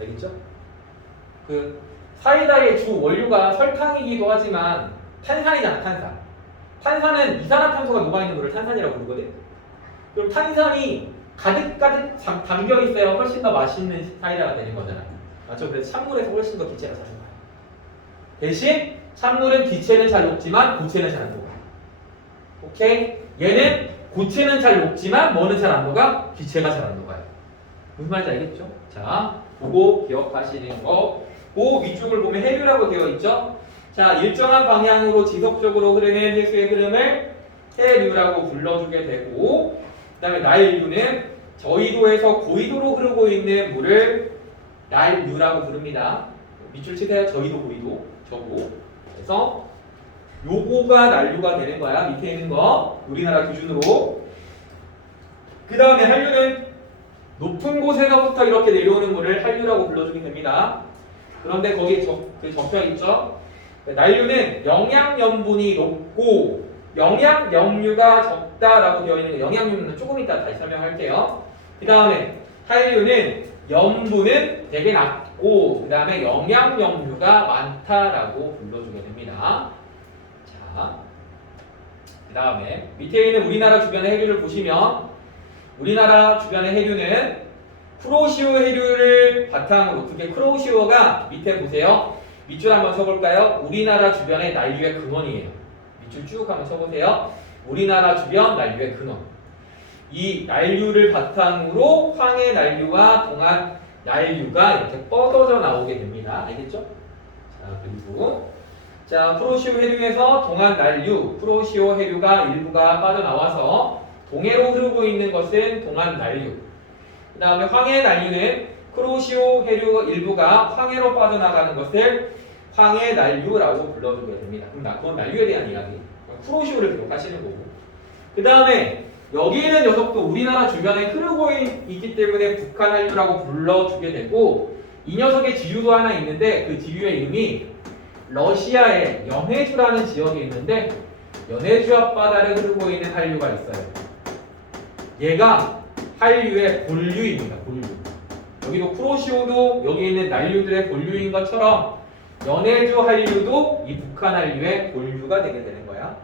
알겠죠? 그 사이다의 주 원료가 설탕이기도 하지만 탄산이잖아, 탄산. 탄산은 이산화탄소가 녹아있는 물을 탄산이라고 부르거든. 그럼 탄산이 가득가득 담겨 있어야 훨씬 더 맛있는 사이다가 되는 거잖아. 맞죠? 그래서 찬물에서 훨씬 더 기체가 잘 녹아요. 대신 찬물은 기체는 잘 녹지만 고체는 잘 안 녹아요. 오케이? 얘는 고체는 잘 녹지만 뭐는 잘 안 녹아? 기체가 잘 안 녹아요. 무슨 말인지 알겠죠? 자, 그거 기억하시는 거. 그 위쪽을 보면 해류라고 되어 있죠? 자, 일정한 방향으로 지속적으로 흐르는 해수의 흐름을 해류라고 불러주게 되고, 그 다음에 나일류는 저위도에서 고위도로 흐르고 있는 물을 나일류라고 부릅니다. 밑줄 치세요. 저위도, 고위도, 저고. 그래서 요거가 난류가 되는 거야. 밑에 있는 거 우리나라 기준으로. 그 다음에 한류는 높은 곳에서부터 이렇게 내려오는 물을 한류라고 불러주게 됩니다. 그런데 거기 적혀 있죠. 난류는 영양염분이 높고 영양염류가 적다라고 되어 있는 거. 영양염류는 조금 이따 다시 설명할게요. 그 다음에 한류는 염분은 되게 낮고 그 다음에 영양염류가 많다라고 불러주게 됩니다. 자, 그 다음에 밑에 있는 우리나라 주변의 해류를 보시면 우리나라 주변의 해류는 쿠로시오 해류를 바탕으로, 그게 쿠로시오가 밑에 보세요. 밑줄 한번 쳐볼까요? 우리나라 주변의 난류의 근원이에요. 밑줄 쭉 한번 쳐보세요. 우리나라 주변 난류의 근원. 이 난류를 바탕으로 황해 난류와 동안 난류가 이렇게 뻗어져 나오게 됩니다. 알겠죠? 자, 그리고 자, 쿠로시오 해류에서 동안 난류, 쿠로시오 해류가 일부가 빠져나와서 동해로 흐르고 있는 것은 동안 난류. 그 다음에 황해 난류는 쿠로시오 해류 일부가 황해로 빠져나가는 것을 황해 난류라고 불러주게 됩니다. 그럼 그건 난류에 대한 이야기. 쿠로시오를 기억하시는 거고. 그 다음에 여기 있는 녀석도 우리나라 주변에 흐르고 있기 때문에 북한 한류라고 불러주게 되고, 이 녀석의 지류도 하나 있는데 그 지류의 이름이 러시아의 연해주라는 지역에 있는데 연해주 앞바다를 흐르고 있는 한류가 있어요. 얘가 한류의 본류입니다. 본류. 여기도 쿠로시오도 여기 있는 난류들의 본류인 것처럼 연해주 한류도 이 북한 한류의 본류가 되게 되는 거야.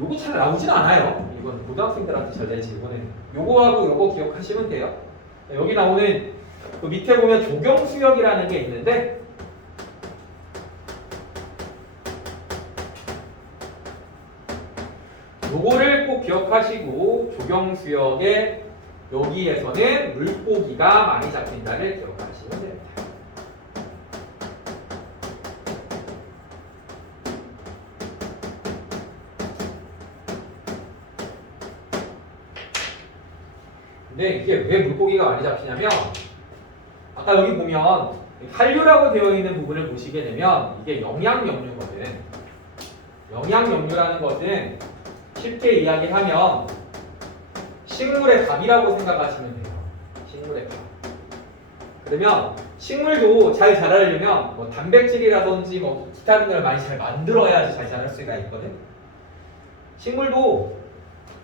요거 잘 나오진 않아요. 이건 고등학생들한테 잘 되지. 이거는 요거하고 요거 기억하시면 돼요. 여기 나오는 그 밑에 보면 조경수역이라는 게 있는데 요거를 꼭 기억하시고 조경수역에 여기에서는 물고기가 많이 잡힌다를 기억하시면 됩니다. 근데 이게 왜 물고기가 많이 잡히냐면 아까 여기 보면 한류라고 되어 있는 부분을 보시게 되면 이게 영양염류거든. 영양염류라는 것은 쉽게 이야기하면 식물의 밥이라고 생각하시면 돼요. 식물의 밥. 그러면 식물도 잘 자라려면 뭐 단백질이라든지 뭐 기타 등을 많이 잘 만들어야지 잘 자랄 수가 있거든. 식물도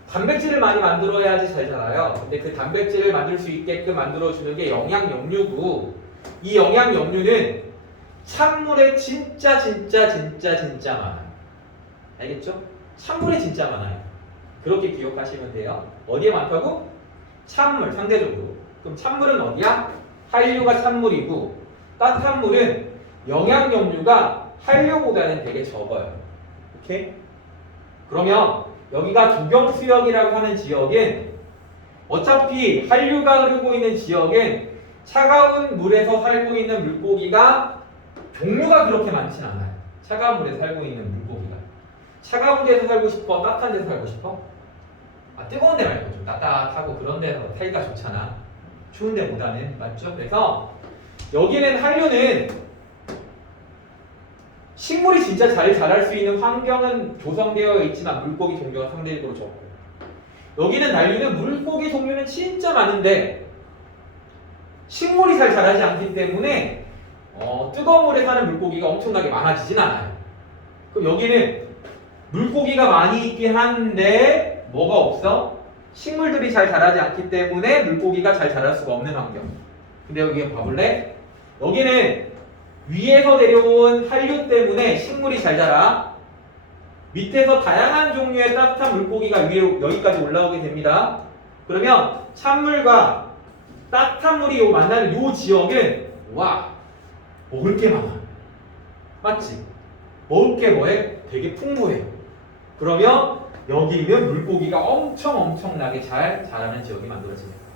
단백질을 많이 만들어야지 잘 자라요. 근데 그 단백질을 만들 수 있게끔 만들어주는 게 영양염류고, 이 영양염류는 찬물에 진짜 많아요. 알겠죠? 찬물에 진짜 많아요. 그렇게 기억하시면 돼요. 어디에 많다고? 찬물, 상대적으로. 그럼 찬물은 어디야? 한류가 찬물이고, 따뜻한 물은 영양염류가 한류보다는 되게 적어요. 오케이? 그러면 여기가 조경수역이라고 하는 지역은 어차피 한류가 흐르고 있는 지역은 차가운 물에서 살고 있는 물고기가 종류가 그렇게 많진 않아요. 차가운 물에 살고 있는 물고기가. 차가운 데서 살고 싶어? 따뜻한 데서 살고 싶어? 뜨거운 데 말고 좀 따뜻하고 그런 데서 살기가 좋잖아. 추운 데보다는. 맞죠? 그래서 여기는 한류는 식물이 진짜 잘 자랄 수 있는 환경은 조성되어 있지만 물고기 종류가 상대적으로 적고, 여기는 난류는 물고기 종류는 진짜 많은데 식물이 잘 자라지 않기 때문에 뜨거운 물에 사는 물고기가 엄청나게 많아지진 않아요. 그럼 여기는 물고기가 많이 있긴 한데 뭐가 없어? 식물들이 잘 자라지 않기 때문에 물고기가 잘 자랄 수가 없는 환경. 근데 여기 봐볼래? 여기는 위에서 내려온 한류 때문에 식물이 잘 자라. 밑에서 다양한 종류의 따뜻한 물고기가 위에 여기까지 올라오게 됩니다. 그러면 찬물과 따뜻한 물이 만나는 이 지역은 와, 먹을 게 많아. 맞지? 먹을 게 뭐해? 되게 풍부해요. 그러면 여기면 물고기가 엄청나게 잘 자라는 지역이 만들어지는 거예요.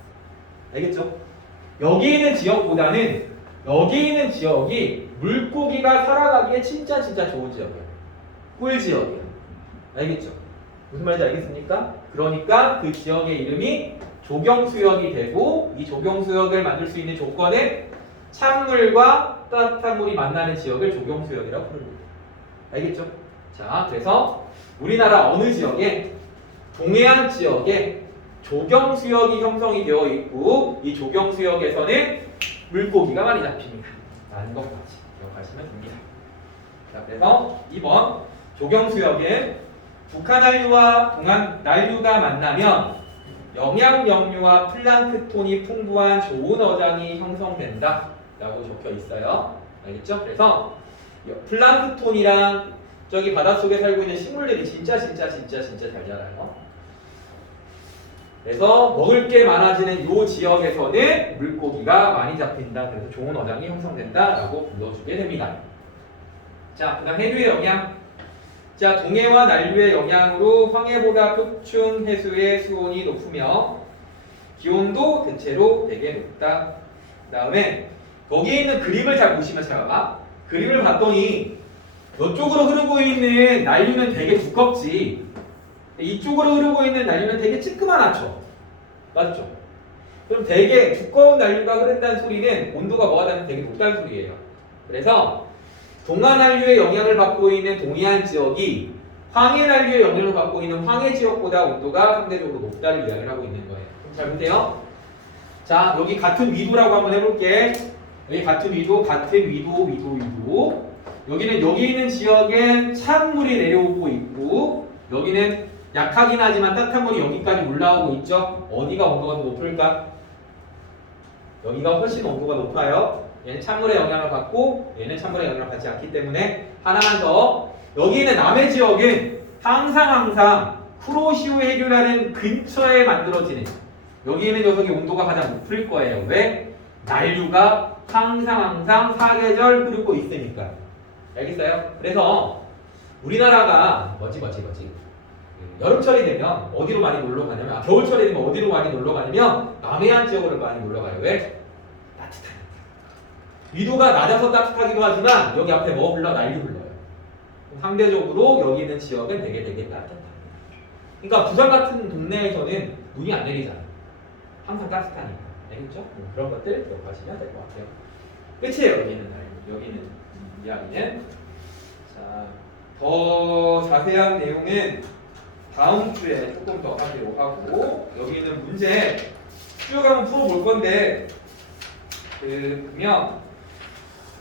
알겠죠? 여기 있는 지역보다는 여기 있는 지역이 물고기가 살아가기에 진짜 좋은 지역이에요. 꿀 지역이에요. 알겠죠? 무슨 말인지 알겠습니까? 그러니까 그 지역의 이름이 조경수역이 되고 이 조경수역을 만들 수 있는 조건은 찬물과 따뜻한 물이 만나는 지역을 조경수역이라고 부릅니다. 알겠죠? 자, 그래서 우리나라 어느 지역에 동해안 지역에 조경수역이 형성이 되어 있고 이 조경수역에서는 물고기가 많이 잡힙니다. 라는 것까지 기억하시면 됩니다. 자, 그래서 2번 조경수역에 북한 한류와 동안 난류가 만나면 영양역류와 플랑크톤이 풍부한 좋은 어장이 형성된다 라고 적혀 있어요. 알겠죠? 그래서 플랑크톤이랑 저기 바닷속에 살고 있는 식물들이 진짜 잘 자라요. 그래서 먹을 게 많아지는 이 지역에서는 물고기가 많이 잡힌다. 그래서 좋은 어장이 형성된다 라고 불러주게 됩니다. 자, 그 다음 해류의 영향. 자, 동해와 난류의 영향으로 황해보다 표층 해수의 수온이 높으며 기온도 대체로 되게 높다. 그 다음에 거기에 있는 그림을 잘 보시면 제가 그림을 봤더니 이쪽으로 흐르고 있는 난류는 되게 두껍지 이쪽으로 흐르고 있는 난류는 되게 찌끄만하죠. 맞죠? 그럼 되게 두꺼운 난류가 흐른다는 소리는 온도가 뭐가 되면 되게 높다는 소리예요. 그래서 동해난류의 영향을 받고 있는 동해안 지역이 황해난류의 영향을 받고 있는 황해 지역보다 온도가 상대적으로 높다를 이야기를 하고 있는 거예요. 그럼 잘 보세요. 자, 여기 같은 위도라고 한번 해볼게. 여기 같은 위도. 여기는 여기 있는 지역엔 찬물이 내려오고 있고 여기는 약하긴 하지만 따뜻한 물이 여기까지 올라오고 있죠. 어디가 온도가 더 높을까? 여기가 훨씬 온도가 높아요. 얘는 찬물의 영향을 받고 얘는 찬물의 영향을 받지 않기 때문에 하나만 더 여기 있는 남해 지역은 항상 쿠로시오 해류라는 근처에 만들어지는 여기 있는 녀석의 온도가 가장 높을 거예요. 왜? 난류가 항상 사계절 흐르고 있으니까. 알겠어요? 그래서 우리나라가 뭐지? 여름철이 되면 어디로 많이 놀러 가냐면 겨울철이 되면 어디로 많이 놀러 가냐면 남해안 지역으로 많이 놀러 가요. 왜? 따뜻하니까. 위도가 낮아서 따뜻하기도 하지만 여기 앞에 뭐 흘러? 난류 흘러요. 상대적으로 여기 있는 지역은 되게 따뜻합니다. 그러니까 부산 같은 동네에서는 눈이 안 내리잖아요. 항상 따뜻하니까. 알겠죠? 그런 것들 기억하시면 될 것 같아요. 끝이에요. 여기는 난류. 여기는 이야기는. 자, 더 자세한 내용은 다음 주에 조금 더 하기로 하고 여기 있는 문제 쭉 한번 풀어볼 건데 그러면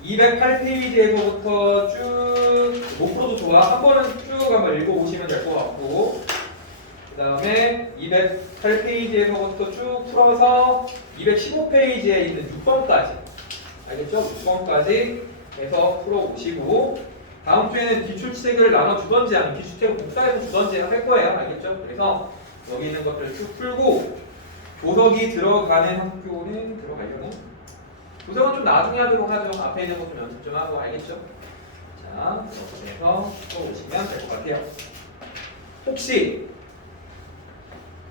208페이지에서부터 쭉 못 풀어도 좋아. 한 번은 쭉 한번 읽어보시면 될 것 같고 그 다음에 208페이지에서부터 쭉 풀어서 215페이지에 있는 6번까지 알겠죠? 6번까지 해서 풀어보시고 다음 주에는 기출책을 나눠주던지 아니면 기출책을 복사해서 주던지 할 거예요. 알겠죠? 그래서 여기 있는 것들을 쭉 풀고 조석이 들어가는 학교는 들어가려나? 조석은 좀 나중에 하도록 하죠. 앞에 있는 것 좀 연습 좀 하고 알겠죠? 자, 이렇게 해서 풀어보시면 될 것 같아요. 혹시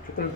조금